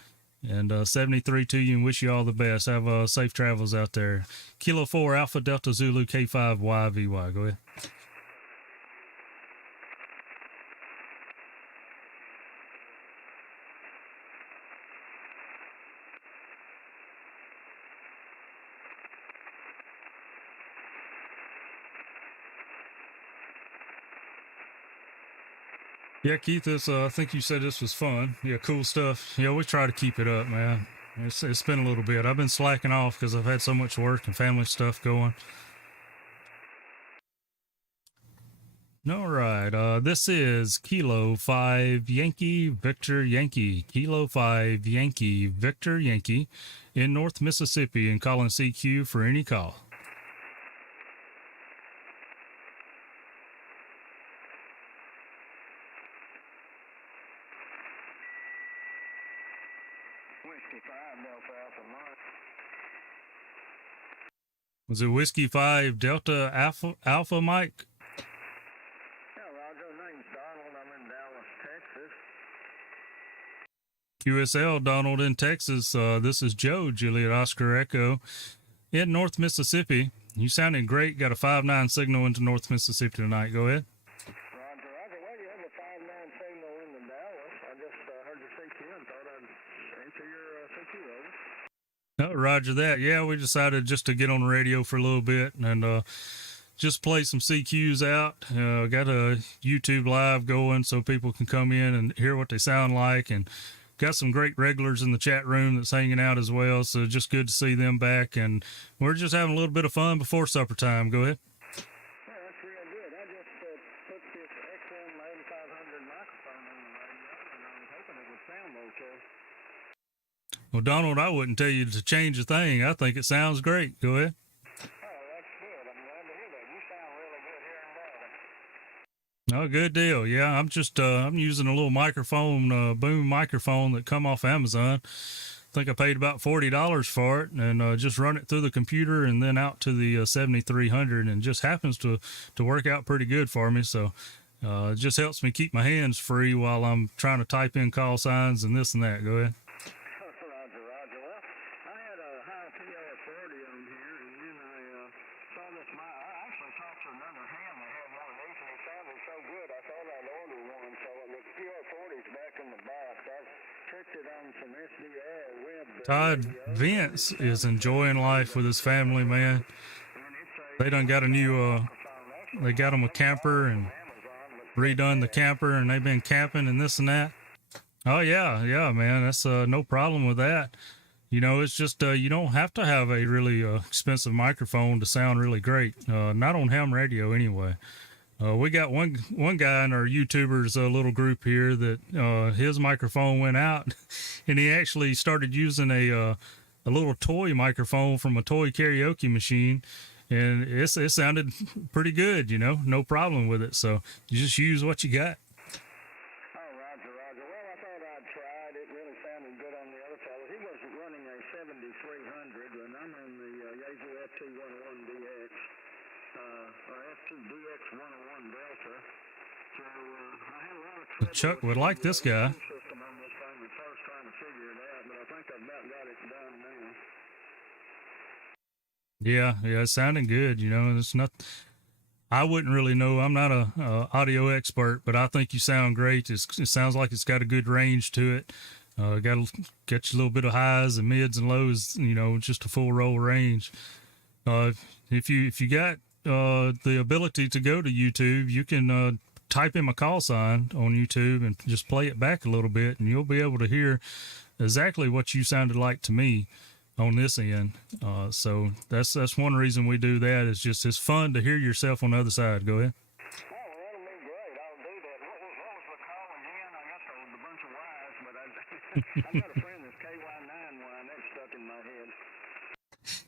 And 73 to you, and wish you all the best. Have safe travels out there. Kilo 4 Alpha Delta Zulu K5YVY. Go ahead. Yeah, Keith, this I think you said this was fun. Yeah, cool stuff. Yeah, we try to keep it up, man. It's been a little bit. I've been slacking off because I've had so much work and family stuff going. All right. This is Kilo 5 Yankee Victor Yankee. Kilo 5 Yankee Victor Yankee in North Mississippi, and calling CQ for any call. Whiskey 5, Delta Alpha Mike. Was it Whiskey 5 Delta Alpha Mike? Yeah, Roger. Name's Donald. I'm in Dallas, Texas. QSL Donald in Texas. This is Joe Juliet Oscar Echo in North Mississippi. You sounding great. Got a 5.9 signal into North Mississippi tonight. Go ahead. Roger, Roger. Well, you have a 5.9 signal into Dallas. I just heard you say 10. Thought I'd answer your CQ over. Oh, roger that. Yeah, we decided just to get on the radio for a little bit and just play some CQs out. Got a YouTube live going so people can come in and hear what they sound like, and got some great regulars in the chat room that's hanging out as well. So just good to see them back, and we're just having a little bit of fun before supper time. Go ahead. Yeah, that's real good. I just put this XM 8500 microphone on the radio, and I was hoping it would sound okay. Well, Donald, I wouldn't tell you to change a thing. I think it sounds great. Go ahead. Oh, Oh, good deal. Yeah, I'm just I'm using a little microphone, boom microphone that come off Amazon. I think I paid about $40 for it, and just run it through the computer and then out to the 7300, and just happens to work out pretty good for me. So it just helps me keep my hands free while I'm trying to type in call signs and this and that. Go ahead. Roger, Roger. Well, I had a high PR40 on here, and then I saw this. I actually talked to another ham that had one of these, and it sounded so good, I thought I'd order one. So the PR40's back in the box. I've checked it on some SDR web. Todd Vince is enjoying life with his family, man. They done got a new, they got him a camper and redone the camper, and they've been camping and this and that. Oh yeah, yeah, man. That's no problem with that. You know, it's just you don't have to have a really expensive microphone to sound really great. Not on ham radio anyway. We got one guy in our YouTubers little group here that his microphone went out, and he actually started using a little toy microphone from a toy karaoke machine, and it sounded pretty good. You know, no problem with it. So you just use what you got. Oh, Roger, Roger. Well, I thought I'd try it. It really sounded good on the other fellow. He was running a 7300, and I'm on the Yaesu FT101DX, or FTDX 101 Delta. So I had a lot of trouble Chuck would with like this guy. the system on this thing at first, trying to figure it out, but I think I've about got it done now. Yeah, it's sounding good. You know, it's not. I wouldn't really know. I'm not a audio expert, but I think you sound great. It sounds like it's got a good range to it. Got you a little bit of highs and mids and lows. You know, just a full roll range. If you got the ability to go to YouTube, you can type in my call sign on YouTube and just play it back a little bit, and you'll be able to hear exactly what you sounded like to me on this end. So that's one reason we do that. It's fun to hear yourself on the other side. Go ahead. Oh, well, that'll be great. I'll do that. What was the call again? I got the bunch of Y's, but I got a friend that's K5YVY, and that's stuck in my head.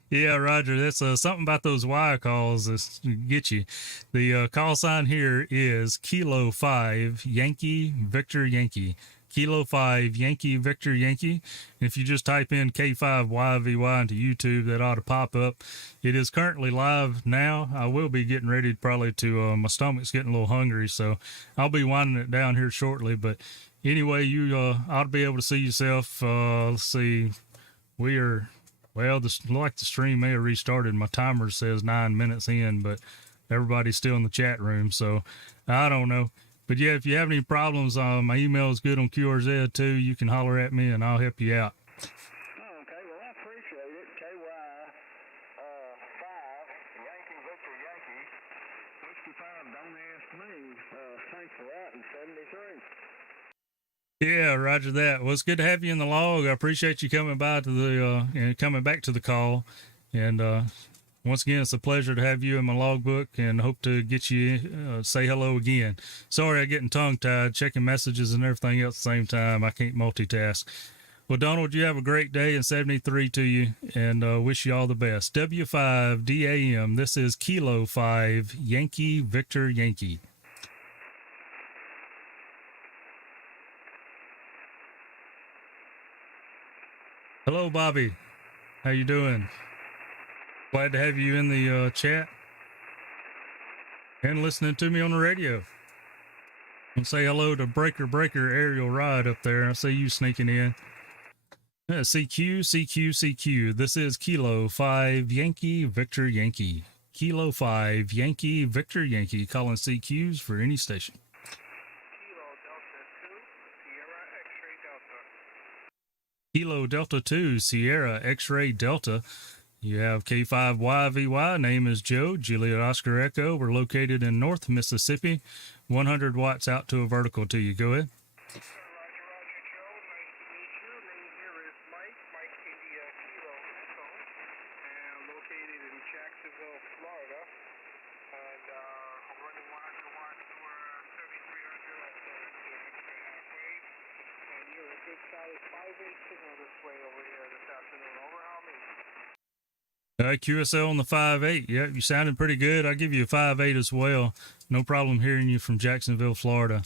Yeah, Roger. That's something about those Y calls that get you. The call sign here is Kilo 5 Yankee Victor Yankee. Kilo 5 Yankee Victor Yankee. If you just type in K5YVY into YouTube, that ought to pop up. It is currently live now. I will be getting ready probably to, my stomach's getting a little hungry, so I'll be winding it down here shortly. But anyway, you ought to be able to see yourself. Let's see. We are, well, the stream may have restarted. My timer says 9 minutes in, but everybody's still in the chat room, so I don't know. But yeah, if you have any problems, my email is good on QRZ too. You can holler at me and I'll help you out. Oh, okay, well, I appreciate it. KY 5 Yankee Victor Yankee 65. Don't ask me. Thanks for that. And 73. Yeah, Roger that. Well, it's good to have you in the log. I appreciate you coming by to the and coming back to the call. And once again, it's a pleasure to have you in my logbook, and hope to get you say hello again. Sorry, I'm getting tongue-tied, checking messages and everything else at the same time. I can't multitask. Well, Donald, you have a great day, and 73 to you, and wish you all the best. W5DAM, this is Kilo 5 Yankee Victor Yankee. Hello, Bobby. How you doing? Glad to have you in the chat and listening to me on the radio. And say hello to Breaker Aerial Ride up there. I see you sneaking in. Yeah, CQ. This is Kilo 5 Yankee Victor Yankee. Kilo 5 Yankee Victor Yankee. Calling CQs for any station. Kilo Delta 2 Sierra X-Ray Delta. You have K5YVY. Name is Joe. Juliet Oscar Echo. We're located in North Mississippi. 100 watts out to a vertical to you. Go ahead. Roger, Joe. Nice to meet you. Name here is Mike India Kilo Echo, and located in Jacksonville, Florida. And I'm running 100 watts to 7300 at the extra halfway. And you're a good solid 5/8 signal this way over here this afternoon. Over, how many? QSL on the 5.8. Yeah, you sounded pretty good. I'll give you a 5.8 as well. No problem hearing you from Jacksonville, Florida.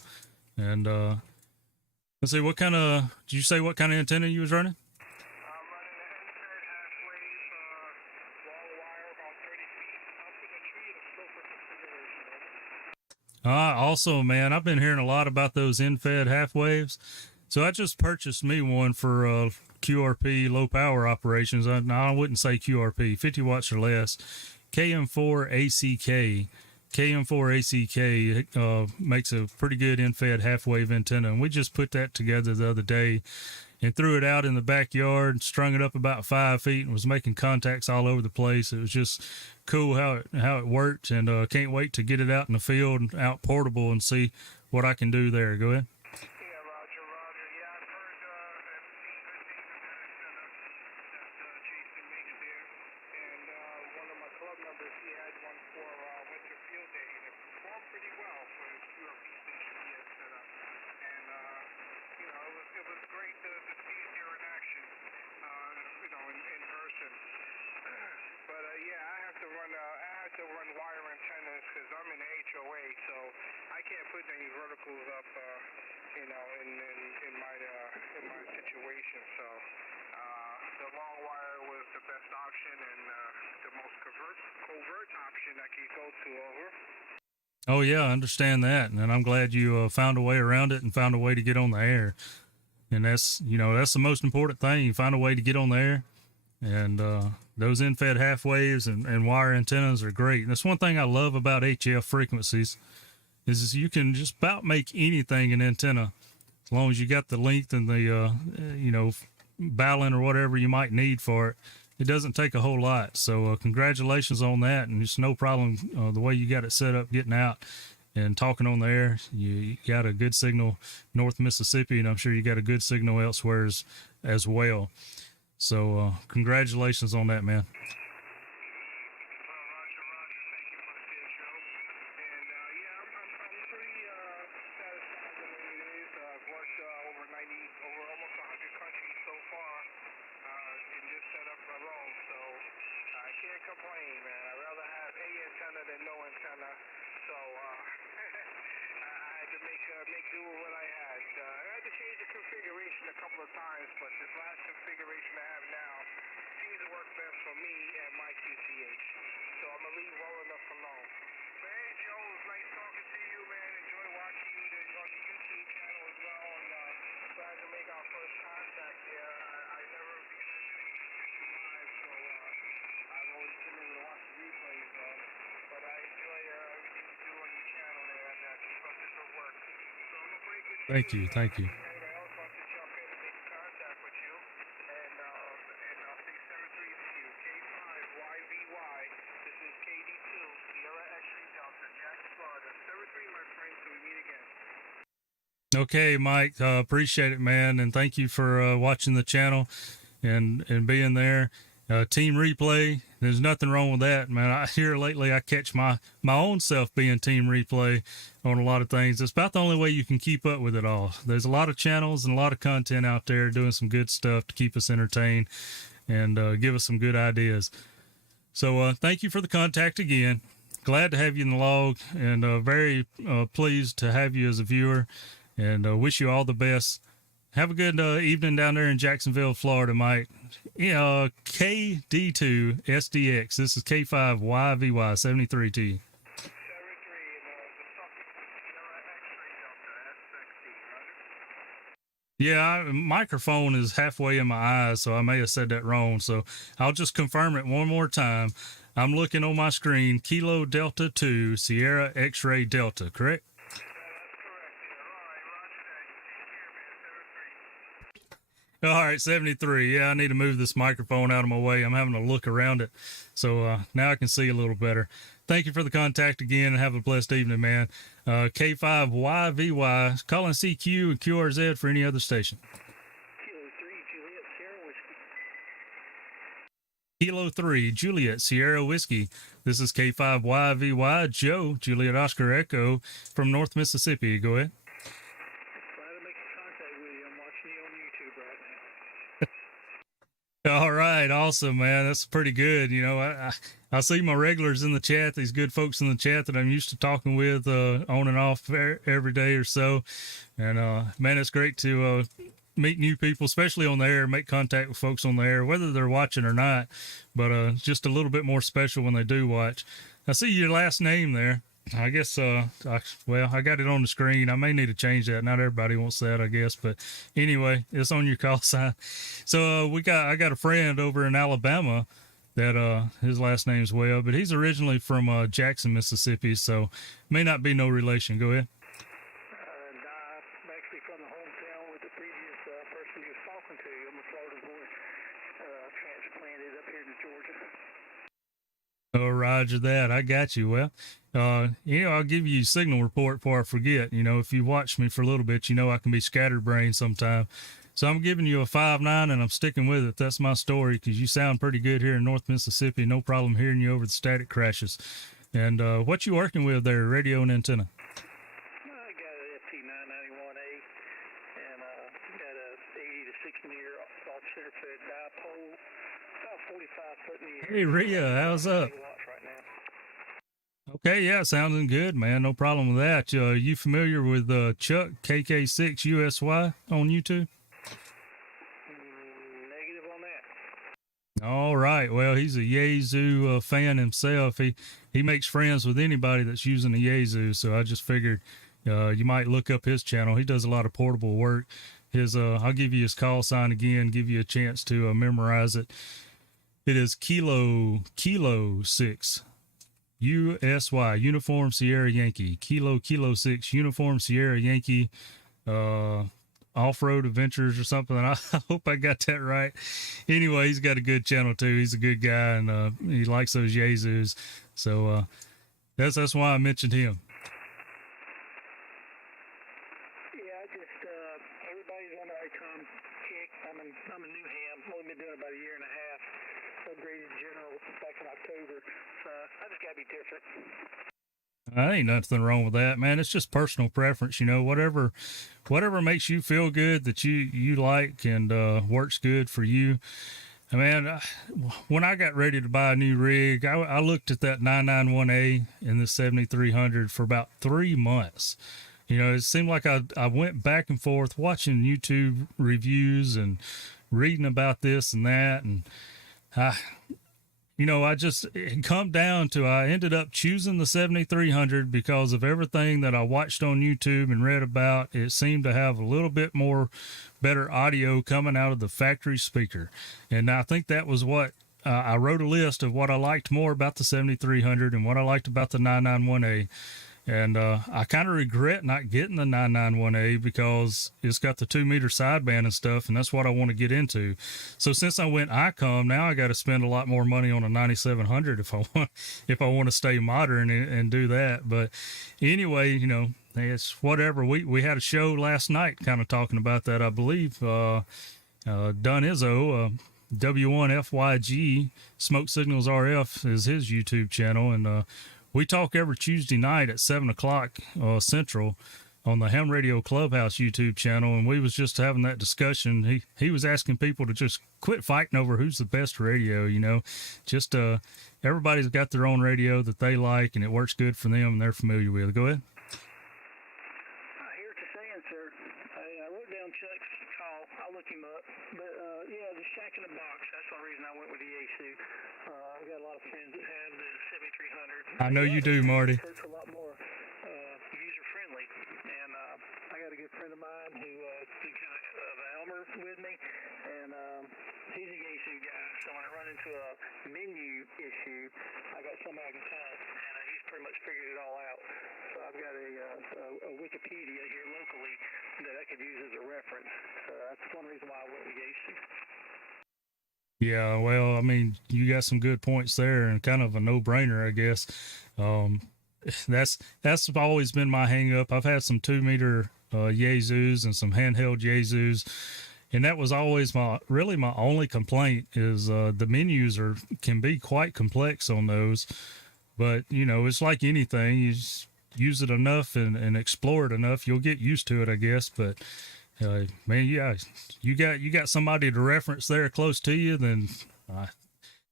And let's see, what kind of, did you say what kind of antenna you was running? I'm running an end-fed half-wave wall wire about 30 feet up in the tree in a silver configuration. Also, man, I've been hearing a lot about those end-fed half waves. So I just purchased me one for QRP low power operations. I wouldn't say QRP, 50 watts or less. KM4ACK. KM4ACK makes a pretty good end-fed half-wave antenna, and we just put that together the other day and threw it out in the backyard, strung it up about 5 feet, and was making contacts all over the place. It was just cool how it worked, and can't wait to get it out in the field, out portable, and see what I can do there. Go ahead. Yeah, Roger, Roger. Yeah, I've heard and seen good things about antenna that Jason makes there. And one of my club members, he had one for winter field day, and it performed pretty well for his QRP station he had set up. And you know, it was great to see it here in action, you know, in person. But yeah, I have to run wire antennas because I'm in the HOA, so I can't put any verticals up, you know, in my situation. So the long wire was the best option and the most covert option I could go to. Over. Oh yeah, I understand that, and I'm glad you found a way around it and found a way to get on the air. And that's the most important thing. You find a way to get on the air, and those end-fed half waves and wire antennas are great. And that's one thing I love about HF frequencies is you can just about make anything an antenna as long as you got the length and the balun or whatever you might need for it. It doesn't take a whole lot. So congratulations on that, and it's no problem the way you got it set up, getting out and talking on the air. You got a good signal North Mississippi, and I'm sure you got a good signal elsewhere as well. So congratulations on that, man. Well, Roger, thank you for the intro. And yeah, I'm pretty satisfied the way it is. I've worked over almost 100 countries so far in this setup alone, so I can't complain, man. I'd rather have a antenna than no antenna. So I had to make do with what I had. I had to change the configuration a couple of times, but this last configuration I have now seems to work best for me and my QTH. So I'm gonna leave well enough alone. But hey, Joe, it was nice talking to you, man. Enjoy watching you on the YouTube channel as well, and glad to make our first contact there. I never been listening to you live, so I've always been able to watch the replays, but I enjoy everything you do on your channel there, and keep up the good work. So I'm gonna break it. Thank you. Anybody else wants to jump in and make contact with you, and I'll say 73 to you. K5YVY. This is KD2 Sierra X-ray Delta, Jackson, Florida. 73, my friend. So we meet again. Okay, Mike, appreciate it, man, and thank you for watching the channel and being there. Team replay, there's nothing wrong with that, man. I hear lately I catch my own self being team replay on a lot of things. It's about the only way you can keep up with it all. There's a lot of channels and a lot of content out there doing some good stuff to keep us entertained and give us some good ideas. So thank you for the contact again. Glad to have you in the log, and very pleased to have you as a viewer, and wish you all the best. Have a good evening down there in Jacksonville, Florida, Mike. KD2 SDX. This is K5YVY 73 to you. 73 and the Sierra X-ray Delta SXD, Roger? Yeah, microphone is halfway in my eyes, so I may have said that wrong. So I'll just confirm it one more time. I'm looking on my screen, Kilo Delta 2 Sierra X-ray Delta, correct? All right, 73. Yeah, I need to move this microphone out of my way. I'm having to look around it. So now I can see a little better. Thank you for the contact again, and have a blessed evening, man. K5YVY, calling CQ and QRZ for any other station. Kilo 3, Juliet Sierra Whiskey. This is K5YVY, Joe, Juliet Oscar Echo from North Mississippi. Go ahead. Glad to make contact with you. I'm watching you on YouTube right now. All right, awesome, man. That's pretty good. You know, I see my regulars in the chat, these good folks in the chat that I'm used to talking with on and off every day or so. And man, it's great to meet new people, especially on the air, make contact with folks on the air, whether they're watching or not. But just a little bit more special when they do watch. I see your last name there. I guess, I got it on the screen. I may need to change that. Not everybody wants that, I guess. But anyway, it's on your call sign. So I got a friend over in Alabama that his last name's Webb, but he's originally from Jackson, Mississippi. So may not be no relation. Go ahead. I'm actually from the hometown with the previous person you was talking to. I'm a Florida boy, transplanted up here to Georgia. Oh, Roger that. I got you. Well, I'll give you a signal report before I forget. You know, if you watch me for a little bit, you know I can be scatterbrained sometime. So I'm giving you a 5.9 and I'm sticking with it. That's my story because you sound pretty good here in North Mississippi. No problem hearing you over the static crashes. And what you working with there, radio and antenna? I got an FT991A and got a 80 to 60 meter off center fed dipole, about 45 foot in the air. Hey, Rhea, how's up? Right now. Okay, yeah, sounding good, man. No problem with that. You familiar with Chuck K5YVY on YouTube? Negative on that. All right. Well, he's a Yazoo fan himself. He makes friends with anybody that's using a Yazoo. So I just figured you might look up his channel. He does a lot of portable work. I'll give you his call sign again, give you a chance to memorize it. It is Kilo 6 USY, Uniform Sierra Yankee. Kilo 6 Uniform Sierra Yankee. Off-road adventures or something. I hope I got that right. Anyway, he's got a good channel too. He's a good guy and he likes those Yazoos. So that's why I mentioned him. Yeah, I just everybody's on the ICOM kick. I'm a new ham. Only been doing it about a year and a half. Upgraded general back in October. So I just gotta be different. Ain't nothing wrong with that, man. It's just personal preference, you know. Whatever makes you feel good that you like and works good for you. I mean, when I got ready to buy a new rig, I looked at that 991A and the 7300 for about 3 months. You know, it seemed like I went back and forth watching YouTube reviews and reading about this and that, and it come down to I ended up choosing the 7300 because of everything that I watched on YouTube and read about. It seemed to have a little bit more better audio coming out of the factory speaker. And I think that was what I wrote a list of what I liked more about the 7300 and what I liked about the 991A. And I kind of regret not getting the 991A because it's got the 2-meter sideband and stuff, and that's what I want to get into. So since I went ICOM, now I got to spend a lot more money on a 9700 if I want to stay modern and do that. But anyway, you know, it's whatever. We had a show last night kind of talking about that, I believe. Don Izzo, W1FYG, Smoke Signals RF is his YouTube channel, and we talk every Tuesday night at 7 o'clock Central on the Ham Radio Clubhouse YouTube channel, and we was just having that discussion. He was asking people to just quit fighting over who's the best radio, you know. Just everybody's got their own radio that they like, and it works good for them, and they're familiar with it. Go ahead. I hear what you're saying, sir. I wrote down Chuck's call. I'll look him up. But, yeah, the Shack in the Box, that's one reason I went with the Yaesu. I've got a lot of friends that have the 7300. I know you do, Marty. It's a lot more user-friendly. And I got a good friend of mine who did kind of Elmer with me. And he's a Yaesu guy. So when I run into a menu issue, I got somebody I can talk. And he's pretty much figured it all out. So I've got a Wikipedia here locally that I could use as a reference. So that's one reason why I went with Yaesu. Yeah, well, I mean, you got some good points there and kind of a no-brainer, I guess. That's always been my hang-up. I've had some 2-meter Yaesus and some handheld Yaesus, and that was always my only complaint is the menus can be quite complex on those. But, you know, it's like anything. You just use it enough and explore it enough, you'll get used to it, I guess. But Man, yeah, you got somebody to reference there close to you, then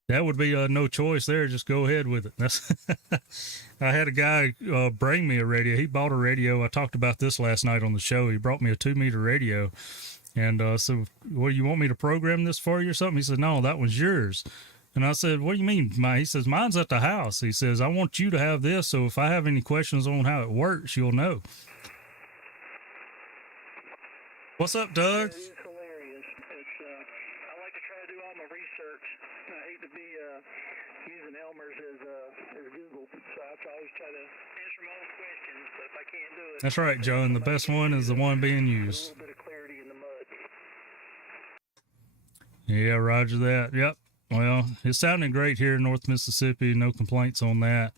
that would be no choice there. Just go ahead with it. That's I had a guy bring me a radio. He bought a radio. I talked about this last night on the show. He brought me a 2-meter radio. And so, what, you want me to program this for you or something? He said, no, that one's yours. And I said, what do you mean? He says, mine's at the house. He says, I want you to have this. So if I have any questions on how it works, you'll know. What's up, Doug? It is hilarious. It's I like to try to do all my research. I hate to be using Elmer's as Google, so I always try to answer my own questions. But if I can't do it, That's right, John. The best one is the one being used. a little bit of clarity in the mud. Yeah, roger that. Yep. Well, it's sounding great here in North Mississippi. No complaints on that.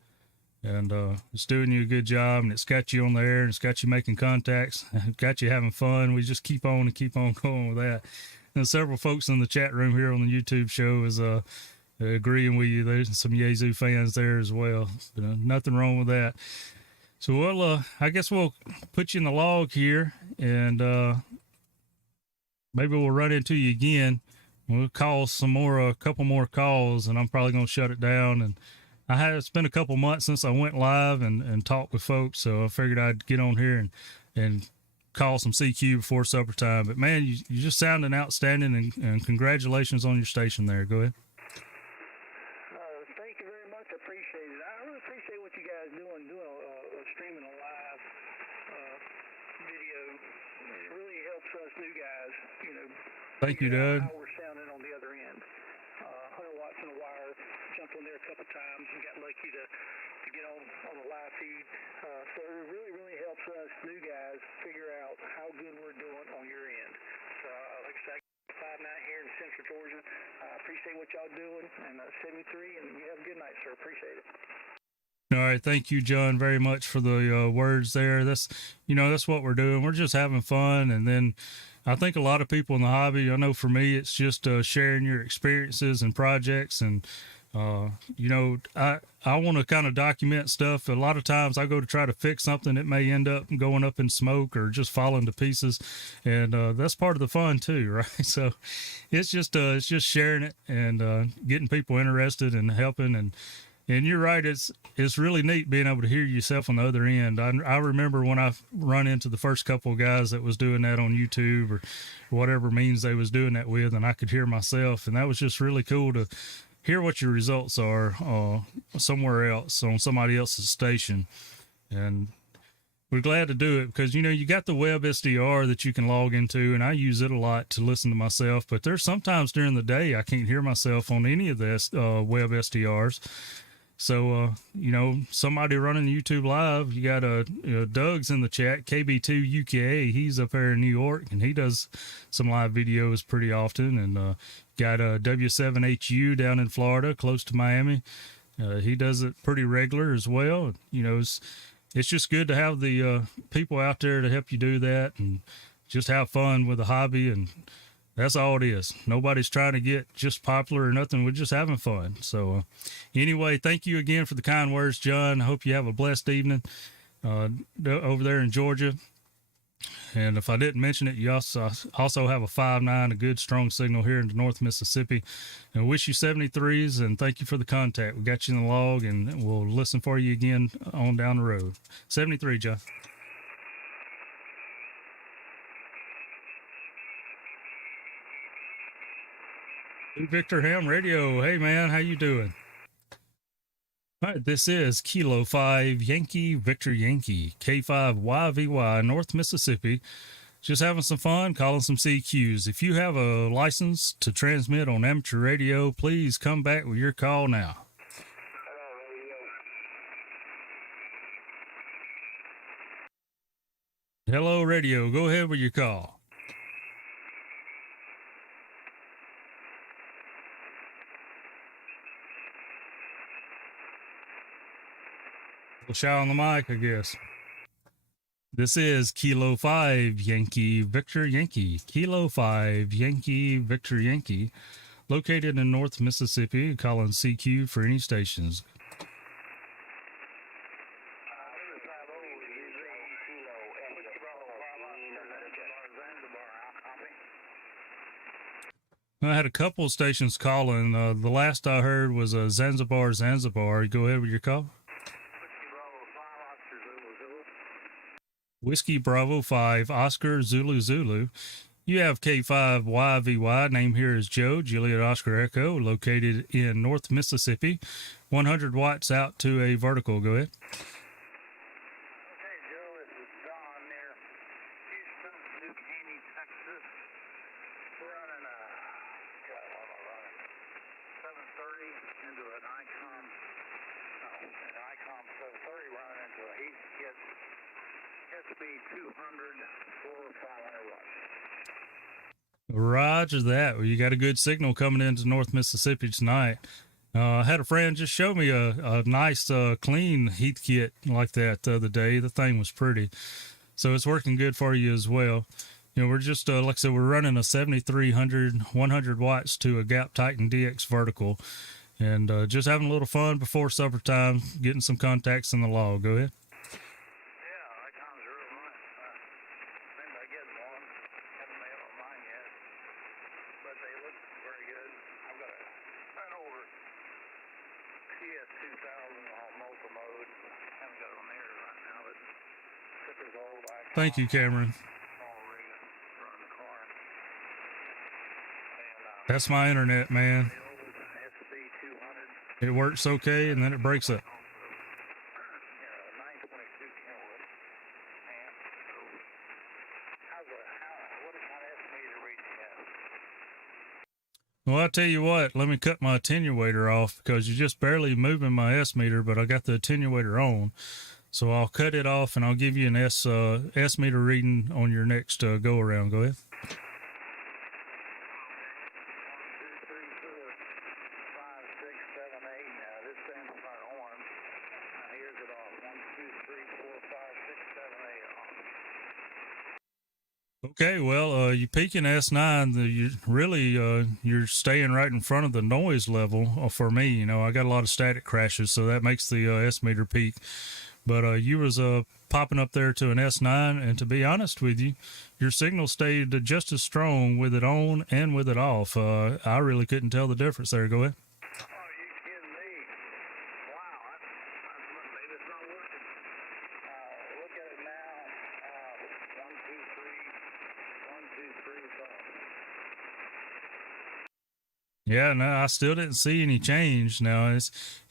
And it's doing you a good job, and it's got you on the air, and it's got you making contacts, got you having fun. We just keep on and keep on going with that. And several folks in the chat room here on the YouTube show is agreeing with you. There's some Yazoo fans there as well. But, nothing wrong with that. So, well, I guess we'll put you in the log here, and maybe we'll run into you again. We'll call a couple more calls, and I'm probably going to shut it down. And it's been a couple months since I went live and talked with folks, so I figured I'd get on here and call some CQ before supper time. But man, you're just sounding outstanding, and congratulations on your station there. Go ahead. Thank you very much. I appreciate it. I really appreciate what you guys doing streaming a live video. It really helps us new guys, Thank you, Doug. how we're sounding on the other end. 100 watts in the wire, jumped on there a couple times and got lucky to get on the live feed. So it really helps us new guys figure out how good we're doing on your end. So like I said, I got 5-9 here in Central Georgia. I appreciate what y'all doing, and 73, and you have a good night, sir. Appreciate it. All right, thank you, John, very much for the words there. That's what we're doing. We're just having fun, and then I think a lot of people in the hobby, I know for me, it's just sharing your experiences and projects, and I want to kind of document stuff. A lot of times I go to try to fix something that may end up going up in smoke or just falling to pieces, and that's part of the fun too, right? So it's just sharing it and getting people interested and helping. And you're right, it's really neat being able to hear yourself on the other end. I remember when I run into the first couple of guys that was doing that on YouTube or whatever means they was doing that with, and I could hear myself, and that was just really cool to hear what your results are somewhere else on somebody else's station. And we're glad to do it because, you got the web SDR that you can log into, and I use it a lot to listen to myself, but there's sometimes during the day I can't hear myself on any of this web SDRs. So, somebody running YouTube Live, you got Doug's in the chat, KB2UKA. He's up there in New York, and he does some live videos pretty often. And got W7HU down in Florida, close to Miami. He does it pretty regular as well. It's just good to have the people out there to help you do that and just have fun with the hobby. And that's all it is. Nobody's trying to get just popular or nothing. We're just having fun. So anyway, thank you again for the kind words, John. I hope you have a blessed evening over there in Georgia. And if I didn't mention it, you also have a 5.9, a good strong signal here in North Mississippi. And wish you 73s, and thank you for the contact. We got you in the log, and we'll listen for you again on down the road. 73, John. Victor Ham Radio. Hey, man, how you doing? All right, this is Kilo 5 Yankee Victor Yankee, K5YVY, North Mississippi. Just having some fun, calling some CQs. If you have a license to transmit on amateur radio, please come back with your call now. Hello, radio. Go ahead with your call. Shout on the mic, I guess. This is Kilo 5 Yankee Victor Yankee, Kilo 5 Yankee Victor Yankee, located in North Mississippi, calling CQ for any stations. I had a couple of stations calling. The last I heard was Zanzibar, Zanzibar. Go ahead with your call. Whiskey Bravo 5, Oscar Zulu Zulu. You have K5YVY. Name here is Joe, Juliet Oscar Echo, located in North Mississippi. 100 watts out to a vertical. Go ahead. Okay, Joe, this is Don near Houston, New Caney, Texas. We're running a, God, what am I running? 730 into an ICOM, an ICOM 730 running into a heat kit. SB 200 for 500 watts. Roger that. Well, you got a good signal coming into North Mississippi tonight. I had a friend just show me a nice, clean heat kit like that the other day. The thing was pretty. So it's working good for you as well. You know, we're just, like I said, we're running a 7300, 100 watts to a Gap Titan DX vertical. And just having a little fun before supper time, getting some contacts in the log. Go ahead. Yeah, ICOM's real nice. Thinking about getting one. Haven't made up my mind yet. But they look very good. I've got an older PS2000 on multi-mode. Haven't got it on there right now, but Tipper's old ICOM. Thank you, Cameron. Small rig running the car. And, That's my internet, man. the old SB 200. It works okay, and then it breaks up. 922 kilowatt amp. So, what kind of estimator reading you have? Well, I tell you what, let me cut my attenuator off because you're just barely moving my S meter, but I got the attenuator on. So I'll cut it off and I'll give you an S meter reading on your next go around. Go ahead. 1, 2, 3, 4, 5, 6, 7, 8. Now this amplifier on. Now here's it off. 1, 2, 3, 4, 5, 6, 7, 8 off. Okay, well, you peaking S9, you really, you're staying right in front of the noise level for me. You know, I got a lot of static crashes, so that makes the S meter peak. But you was popping up there to an S9, and to be honest with you, your signal stayed just as strong with it on and with it off. I really couldn't tell the difference there. Go ahead. Oh, you kidding me? Wow, maybe it's not working. Look at it now. 1, 2, 3. 1, 2, 3, 4. Yeah, no, I still didn't see any change. Now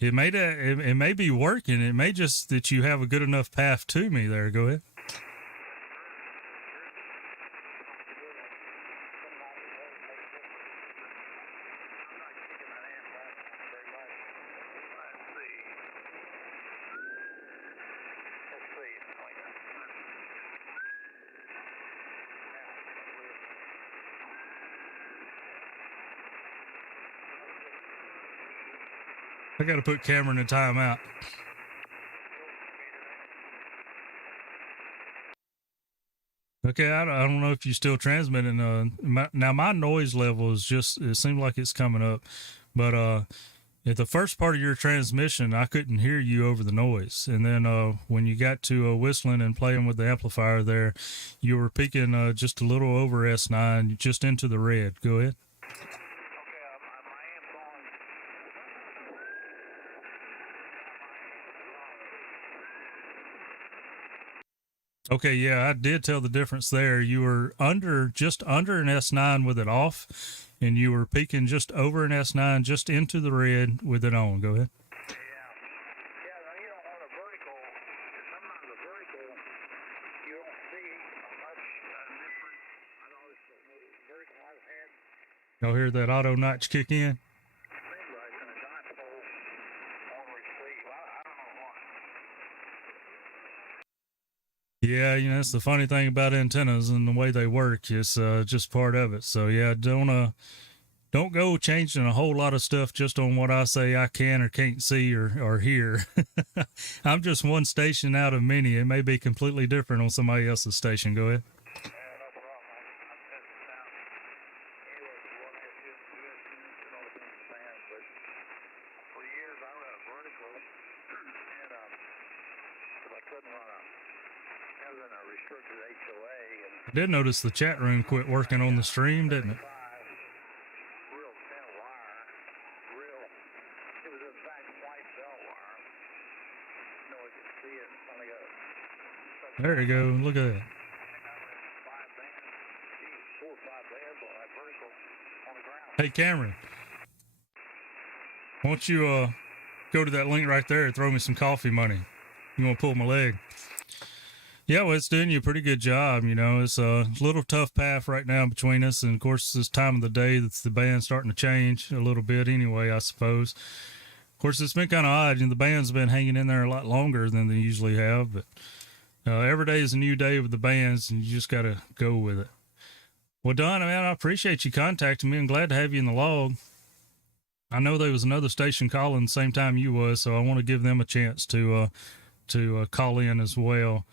it may be working. It may just that you have a good enough path to me there. Go ahead. I got to put Cameron in timeout. Okay, I don't know if you're still transmitting. Now my noise level is just, it seems like it's coming up, but at the first part of your transmission, I couldn't hear you over the noise. And then when you got to whistling and playing with the amplifier there, you were peaking just a little over S9, just into the red. Go ahead. Okay, yeah, I did tell the difference there. You were just under an S9 with it off, and you were peaking just over an S9, just into the red with it on. Go ahead. Yeah, now you don't want a vertical. Sometimes a vertical, you don't see much difference. I know the vertical I've had. Y'all hear that auto notch kick in? Seems like in a dipole on receive. I don't know why. Yeah, you know, that's the funny thing about antennas and the way they work. It's just part of it. So yeah, don't go changing a whole lot of stuff just on what I say I can or can't see or hear. I'm just one station out of many. It may be completely different on somebody else's station. Go ahead. Yeah, no problem. I'm testing it out. Anyway, what I do is it all depends on the band, but for years I ran a vertical, and because I couldn't run other than a restricted HOA. And I did notice the chat room quit working on the stream, didn't it? There you go. Look at that. 4 or 5 bands on that vertical on the ground. Hey, Cameron, why don't you go to that link right there and throw me some coffee money? You want to pull my leg? Yeah, well, it's doing you a pretty good job. You know, it's a little tough path right now between us. And of course, this time of the day, that's the band starting to change a little bit anyway, I suppose. Of course, it's been kind of odd. You know, the band's been hanging in there a lot longer than they usually have. But every day is a new day with the bands, and you just got to go with it. Well, Don, man, I appreciate you contacting me. I'm glad to have you in the log. I know there was another station calling the same time you was, so I want to give them a chance to call in as well.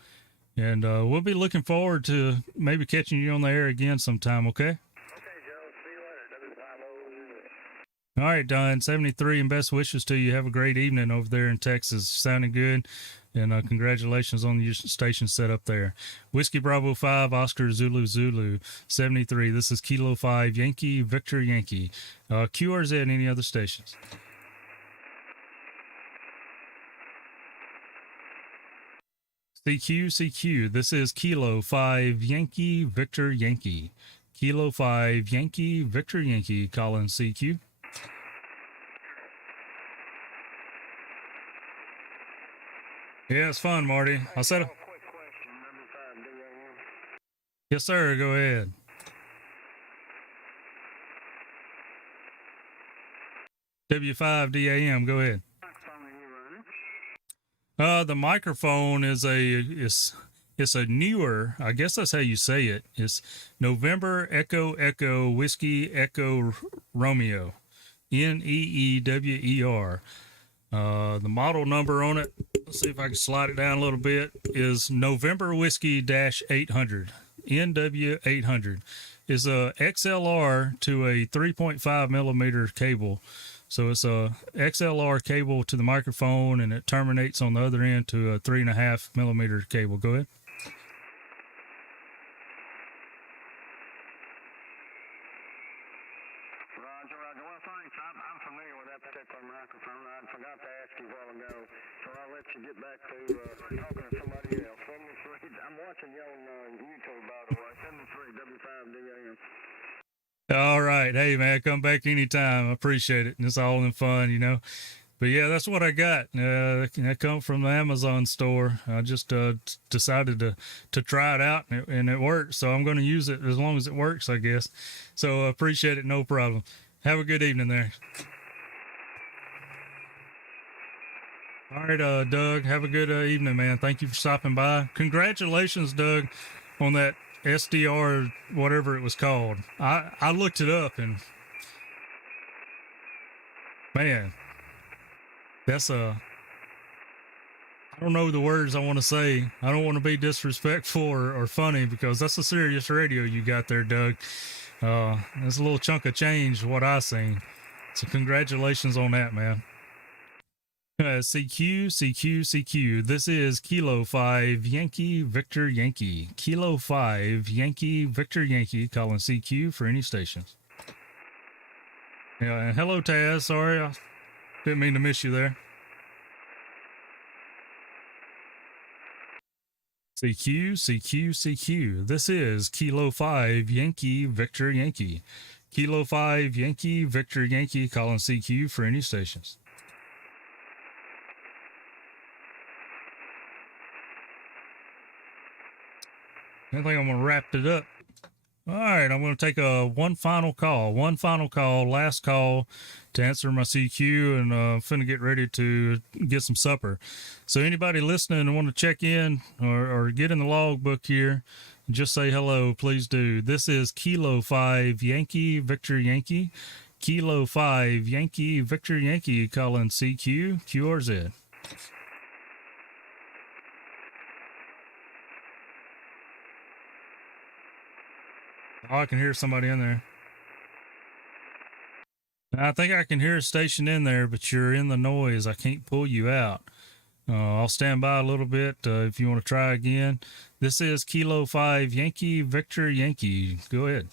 And we'll be looking forward to maybe catching you on the air again sometime, okay? Okay, Joe. See you later. All right, Don, 73, and best wishes to you. Have a great evening over there in Texas. Sounding good. And congratulations on your station set up there. Whiskey Bravo 5, Oscar Zulu Zulu, 73. This is Kilo 5, Yankee, Victor Yankee. QRZ, any other stations? CQ, this is Kilo 5, Yankee, Victor Yankee. Kilo 5, Yankee, Victor Yankee, calling CQ. Yeah, it's fun, Marty. I'll set up. Quick question. Yes, sir. Go ahead. W5DAM, go ahead. The microphone is it's a newer, I guess that's how you say it. It's November Echo Echo Whiskey Echo Romeo, NEEWER. The model number on it, let's see if I can slide it down a little bit, is November Whiskey -800, NW800. Is a XLR to a 3.5 millimeter cable. So it's a XLR cable to the microphone, and it terminates on the other end to a 3.5 millimeter cable. Go ahead. Roger. Well, thanks. I'm familiar with that particular microphone. I forgot to ask you a while ago, so I'll let you get back to talking to somebody else. 73. I'm watching you on YouTube, by the way. 73 W5DAM. All right. Hey, man, come back anytime. I appreciate it. And it's all in fun, you know. But yeah, that's what I got. I come from the Amazon store. I just decided to try it out, and it works. So I'm going to use it as long as it works, I guess. So I appreciate it. No problem. Have a good evening there. All right, Doug, have a good evening, man. Thank you for stopping by. Congratulations, Doug, on that SDR, whatever it was called. I looked it up, and man, that's I don't know the words I want to say. I don't want to be disrespectful or funny, because that's a serious radio you got there, Doug. That's a little chunk of change, what I seen. So congratulations on that, man. CQ. This is Kilo 5 Yankee Victor Yankee. Kilo 5 Yankee Victor Yankee, calling CQ for any stations. Yeah, and hello, Taz. Sorry, I didn't mean to miss you there. CQ. This is Kilo 5 Yankee Victor Yankee. Kilo 5 Yankee Victor Yankee, calling CQ for any stations. I think I'm going to wrap it up. All right, I'm going to take one final call, last call to answer my CQ, and finna get ready to get some supper. So anybody listening and want to check in or get in the logbook here, just say hello, please do. This is Kilo 5 Yankee Victor Yankee. Kilo 5 Yankee Victor Yankee, calling CQ, QRZ. Oh, I can hear somebody in there. I think I can hear a station in there, but you're in the noise. I can't pull you out. I'll stand by a little bit if you want to try again. This is Kilo 5 Yankee Victor Yankee. Go ahead.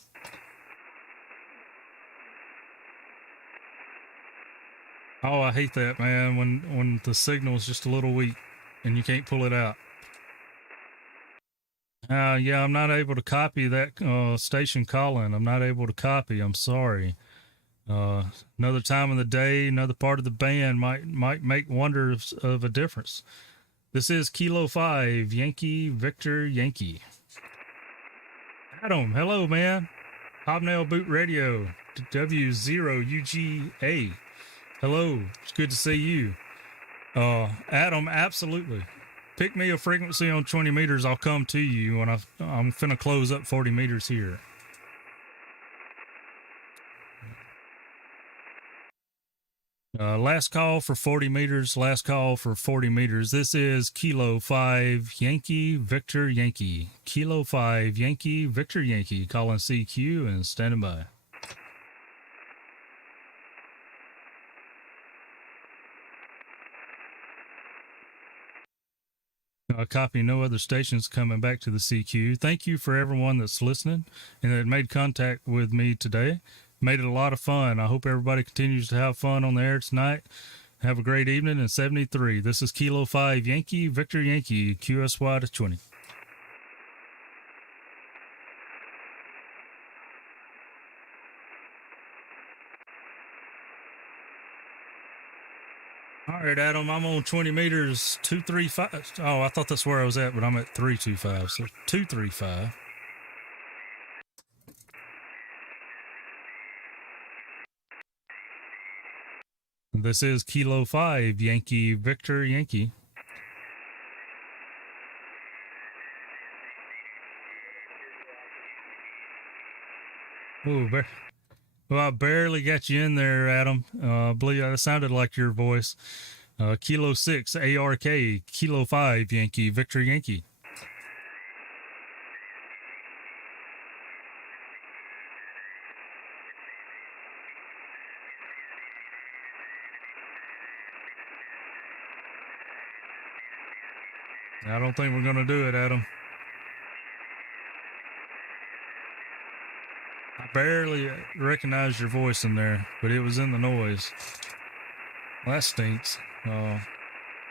Oh, I hate that, man, when the signal is just a little weak and you can't pull it out. Yeah, I'm not able to copy that station calling. I'm not able to copy. I'm sorry. Another time of the day, another part of the band might make wonders of a difference. This is Kilo 5 Yankee Victor Yankee. Adam, hello, man. Hobnail Boot Radio, W0UGA. Hello, it's good to see you. Adam, absolutely. Pick me a frequency on 20 meters. I'll come to you when I'm finna close up 40 meters here. Last call for 40 meters. Last call for 40 meters. This is Kilo 5 Yankee Victor Yankee. Kilo 5 Yankee Victor Yankee. Calling CQ and standing by. Copy no other stations coming back to the CQ. Thank you for everyone that's listening and that made contact with me today. Made it a lot of fun. I hope everybody continues to have fun on the air tonight. Have a great evening in 73. This is Kilo 5 Yankee Victor Yankee, QSY to 20. All right, Adam, I'm on 20 meters, 235. Oh, I thought that's where I was at, but I'm at 325. So 235. This is Kilo 5 Yankee Victor Yankee. Oh, well, I barely got you in there, Adam. I believe that sounded like your voice. Kilo 6 ARK, Kilo 5 Yankee Victor Yankee. I don't think we're going to do it, Adam. I barely recognized your voice in there, but it was in the noise. Well, that stinks. Go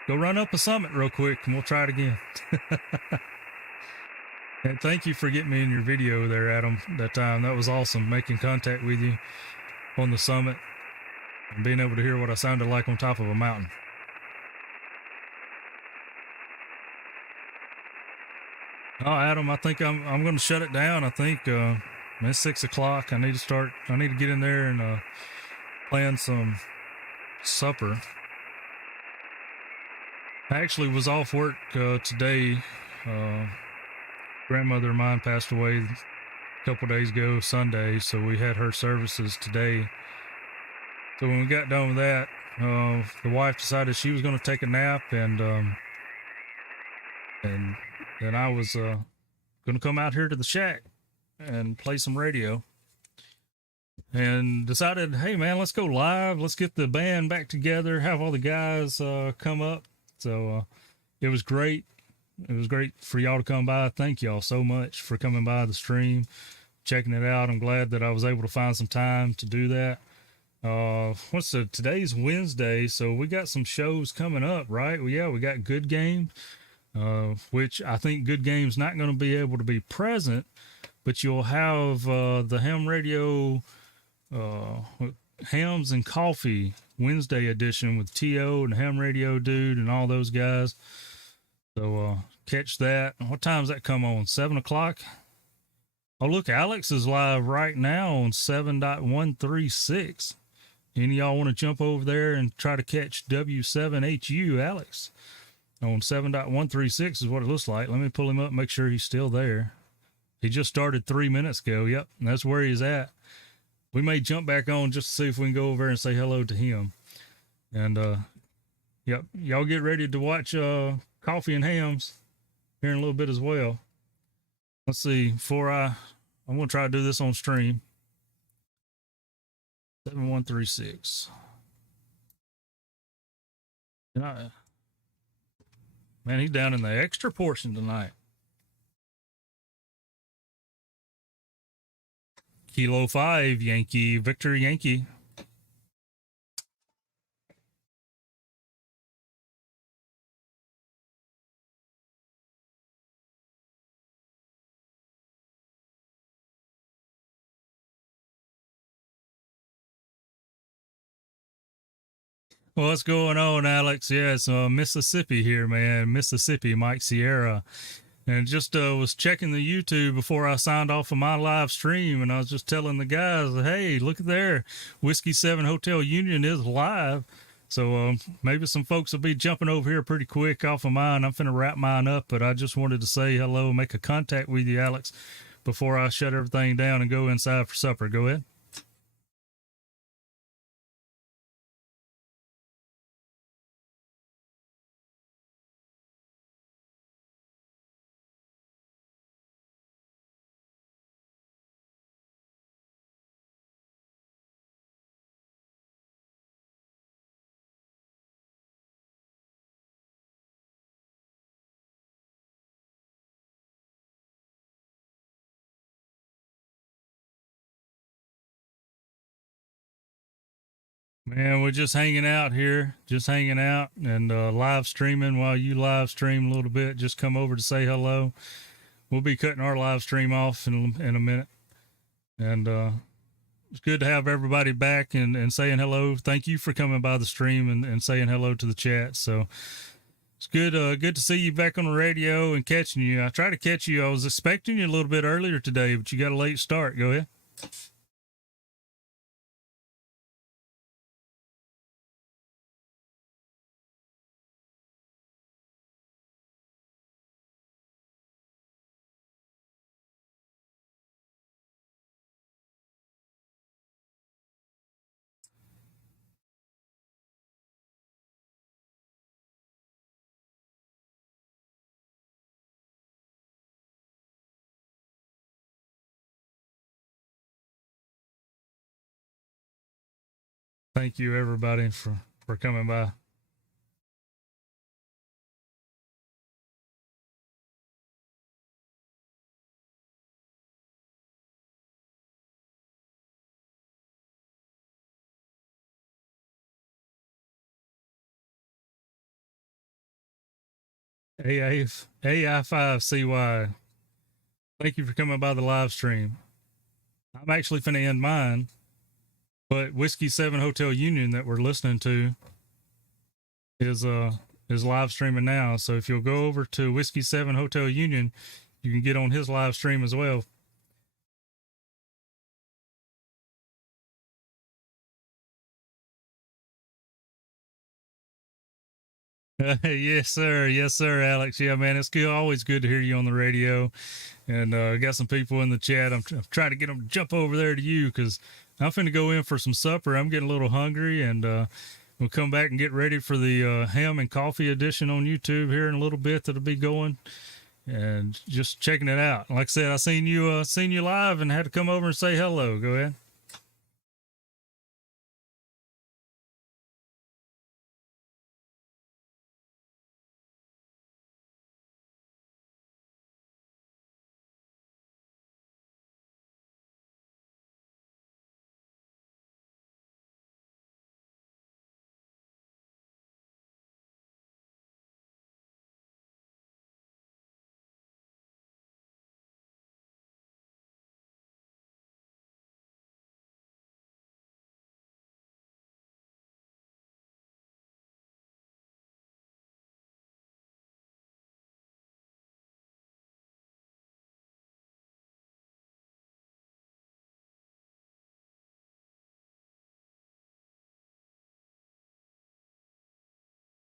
run up a summit real quick and we'll try it again. And thank you for getting me in your video there, Adam, that time. That was awesome, making contact with you on the summit and being able to hear what I sounded like on top of a mountain. Oh, Adam, I think I'm going to shut it down. I think it's 6 o'clock. I need to get in there and plan some supper. I actually was off work today. Grandmother of mine passed away a couple days ago, Sunday, so we had her services today. So when we got done with that, the wife decided she was going to take a nap, and then I was going to come out here to the shack and play some radio. And decided, hey man, let's go live. Let's get the band back together. Have all the guys come up. So it was great. It was great for y'all to come by. Thank y'all so much for coming by the stream, checking it out. I'm glad that I was able to find some time to do that. Today's Wednesday, so we got some shows coming up, right? Well, yeah, we got Good Game, which I think Good Game's not going to be able to be present, but you'll have the ham radio, Hams and Coffee Wednesday edition with T.O. and Ham Radio Dude and all those guys. So catch that. What time's that come on? 7 o'clock? Oh, look, Alex is live right now on 7.136. Any of y'all want to jump over there and try to catch W7HU Alex on 7.136 is what it looks like. Let me pull him up, make sure he's still there. He just started 3 minutes ago. Yep, and that's where he's at. We may jump back on just to see if we can go over and say hello to him. And, yep, y'all get ready to watch Coffee and Hams here in a little bit as well. Let's see, I'm going to try to do this on stream. 7136. Man, he's down in the extra portion tonight. Kilo 5 Yankee Victor Yankee. What's going on, Alex? Yeah, it's Mississippi here, man. Mississippi, Mike Sierra. And just was checking the YouTube before I signed off of my live stream, and I was just telling the guys, hey, look at there. Whiskey 7 Hotel Union is live. So maybe some folks will be jumping over here pretty quick off of mine. I'm finna wrap mine up, but I just wanted to say hello, make a contact with you, Alex, before I shut everything down and go inside for supper. Go ahead. Man, we're just hanging out here, just hanging out and live streaming while you live stream a little bit. Just come over to say hello. We'll be cutting our live stream off in a minute. And it's good to have everybody back and saying hello. Thank you for coming by the stream and saying hello to the chat. So it's good to see you back on the radio and catching you. I tried to catch you. I was expecting you a little bit earlier today, but you got a late start. Go ahead. Thank you everybody for coming by. AI5CY. Thank you for coming by the live stream. I'm actually finna end mine, but Whiskey 7 Hotel Union that we're listening to is live streaming now. So if you'll go over to Whiskey 7 Hotel Union, you can get on his live stream as well. Yes, sir. Yes, sir, Alex. Yeah, man, it's good. Always good to hear you on the radio. And got some people in the chat. I'm trying to get them to jump over there to you because I'm finna go in for some supper. I'm getting a little hungry, and we'll come back and get ready for the ham and coffee edition on YouTube here in a little bit. That'll be going, and just checking it out. Like I said, I seen you live and had to come over and say hello. Go ahead.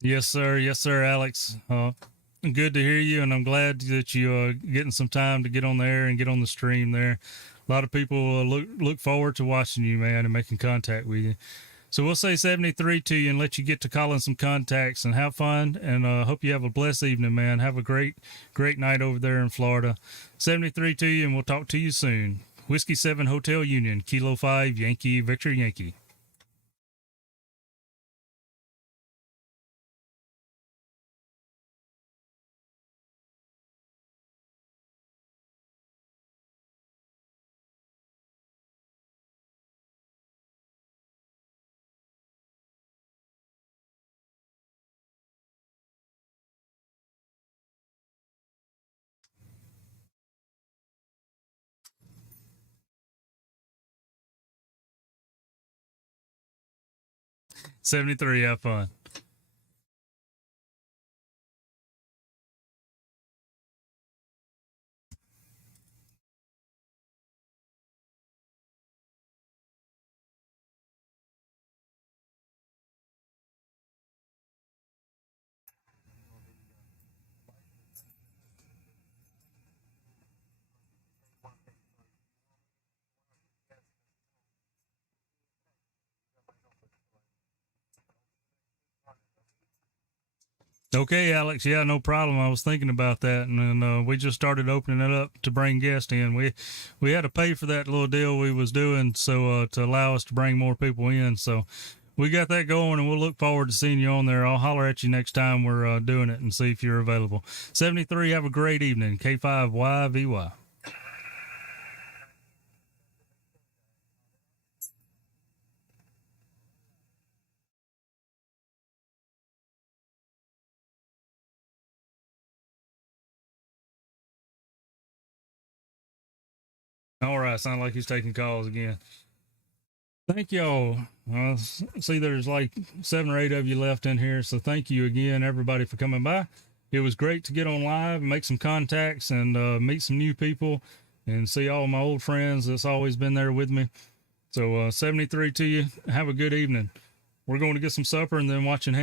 Yes, sir. Yes, sir, Alex. Good to hear you, and I'm glad that you getting some time to get on there and get on the stream there. A lot of people look forward to watching you, man, and making contact with you. So we'll say 73 to you and let you get to calling some contacts and have fun. And hope you have a blessed evening, man. Have a great night over there in Florida. 73 to you, and we'll talk to you soon. Whiskey 7 Hotel Union, Kilo 5, Yankee, Victor Yankee. 73. Have fun. Okay, Alex. Yeah, no problem. I was thinking about that, and then we just started opening it up to bring guests in. We had to pay for that little deal we was doing, so to allow us to bring more people in. So we got that going, and we'll look forward to seeing you on there. I'll holler at you next time we're doing it and see if you're available. 73. Have a great evening. K5YVY. All right, sound like he's taking calls again. Thank y'all. See, there's like 7 or 8 of you left in here, so thank you again, everybody, for coming by. It was great to get on live, make some contacts, and meet some new people, and see all my old friends that's always been there with me. So 73 to you. Have a good evening. We're going to get some supper and then watching.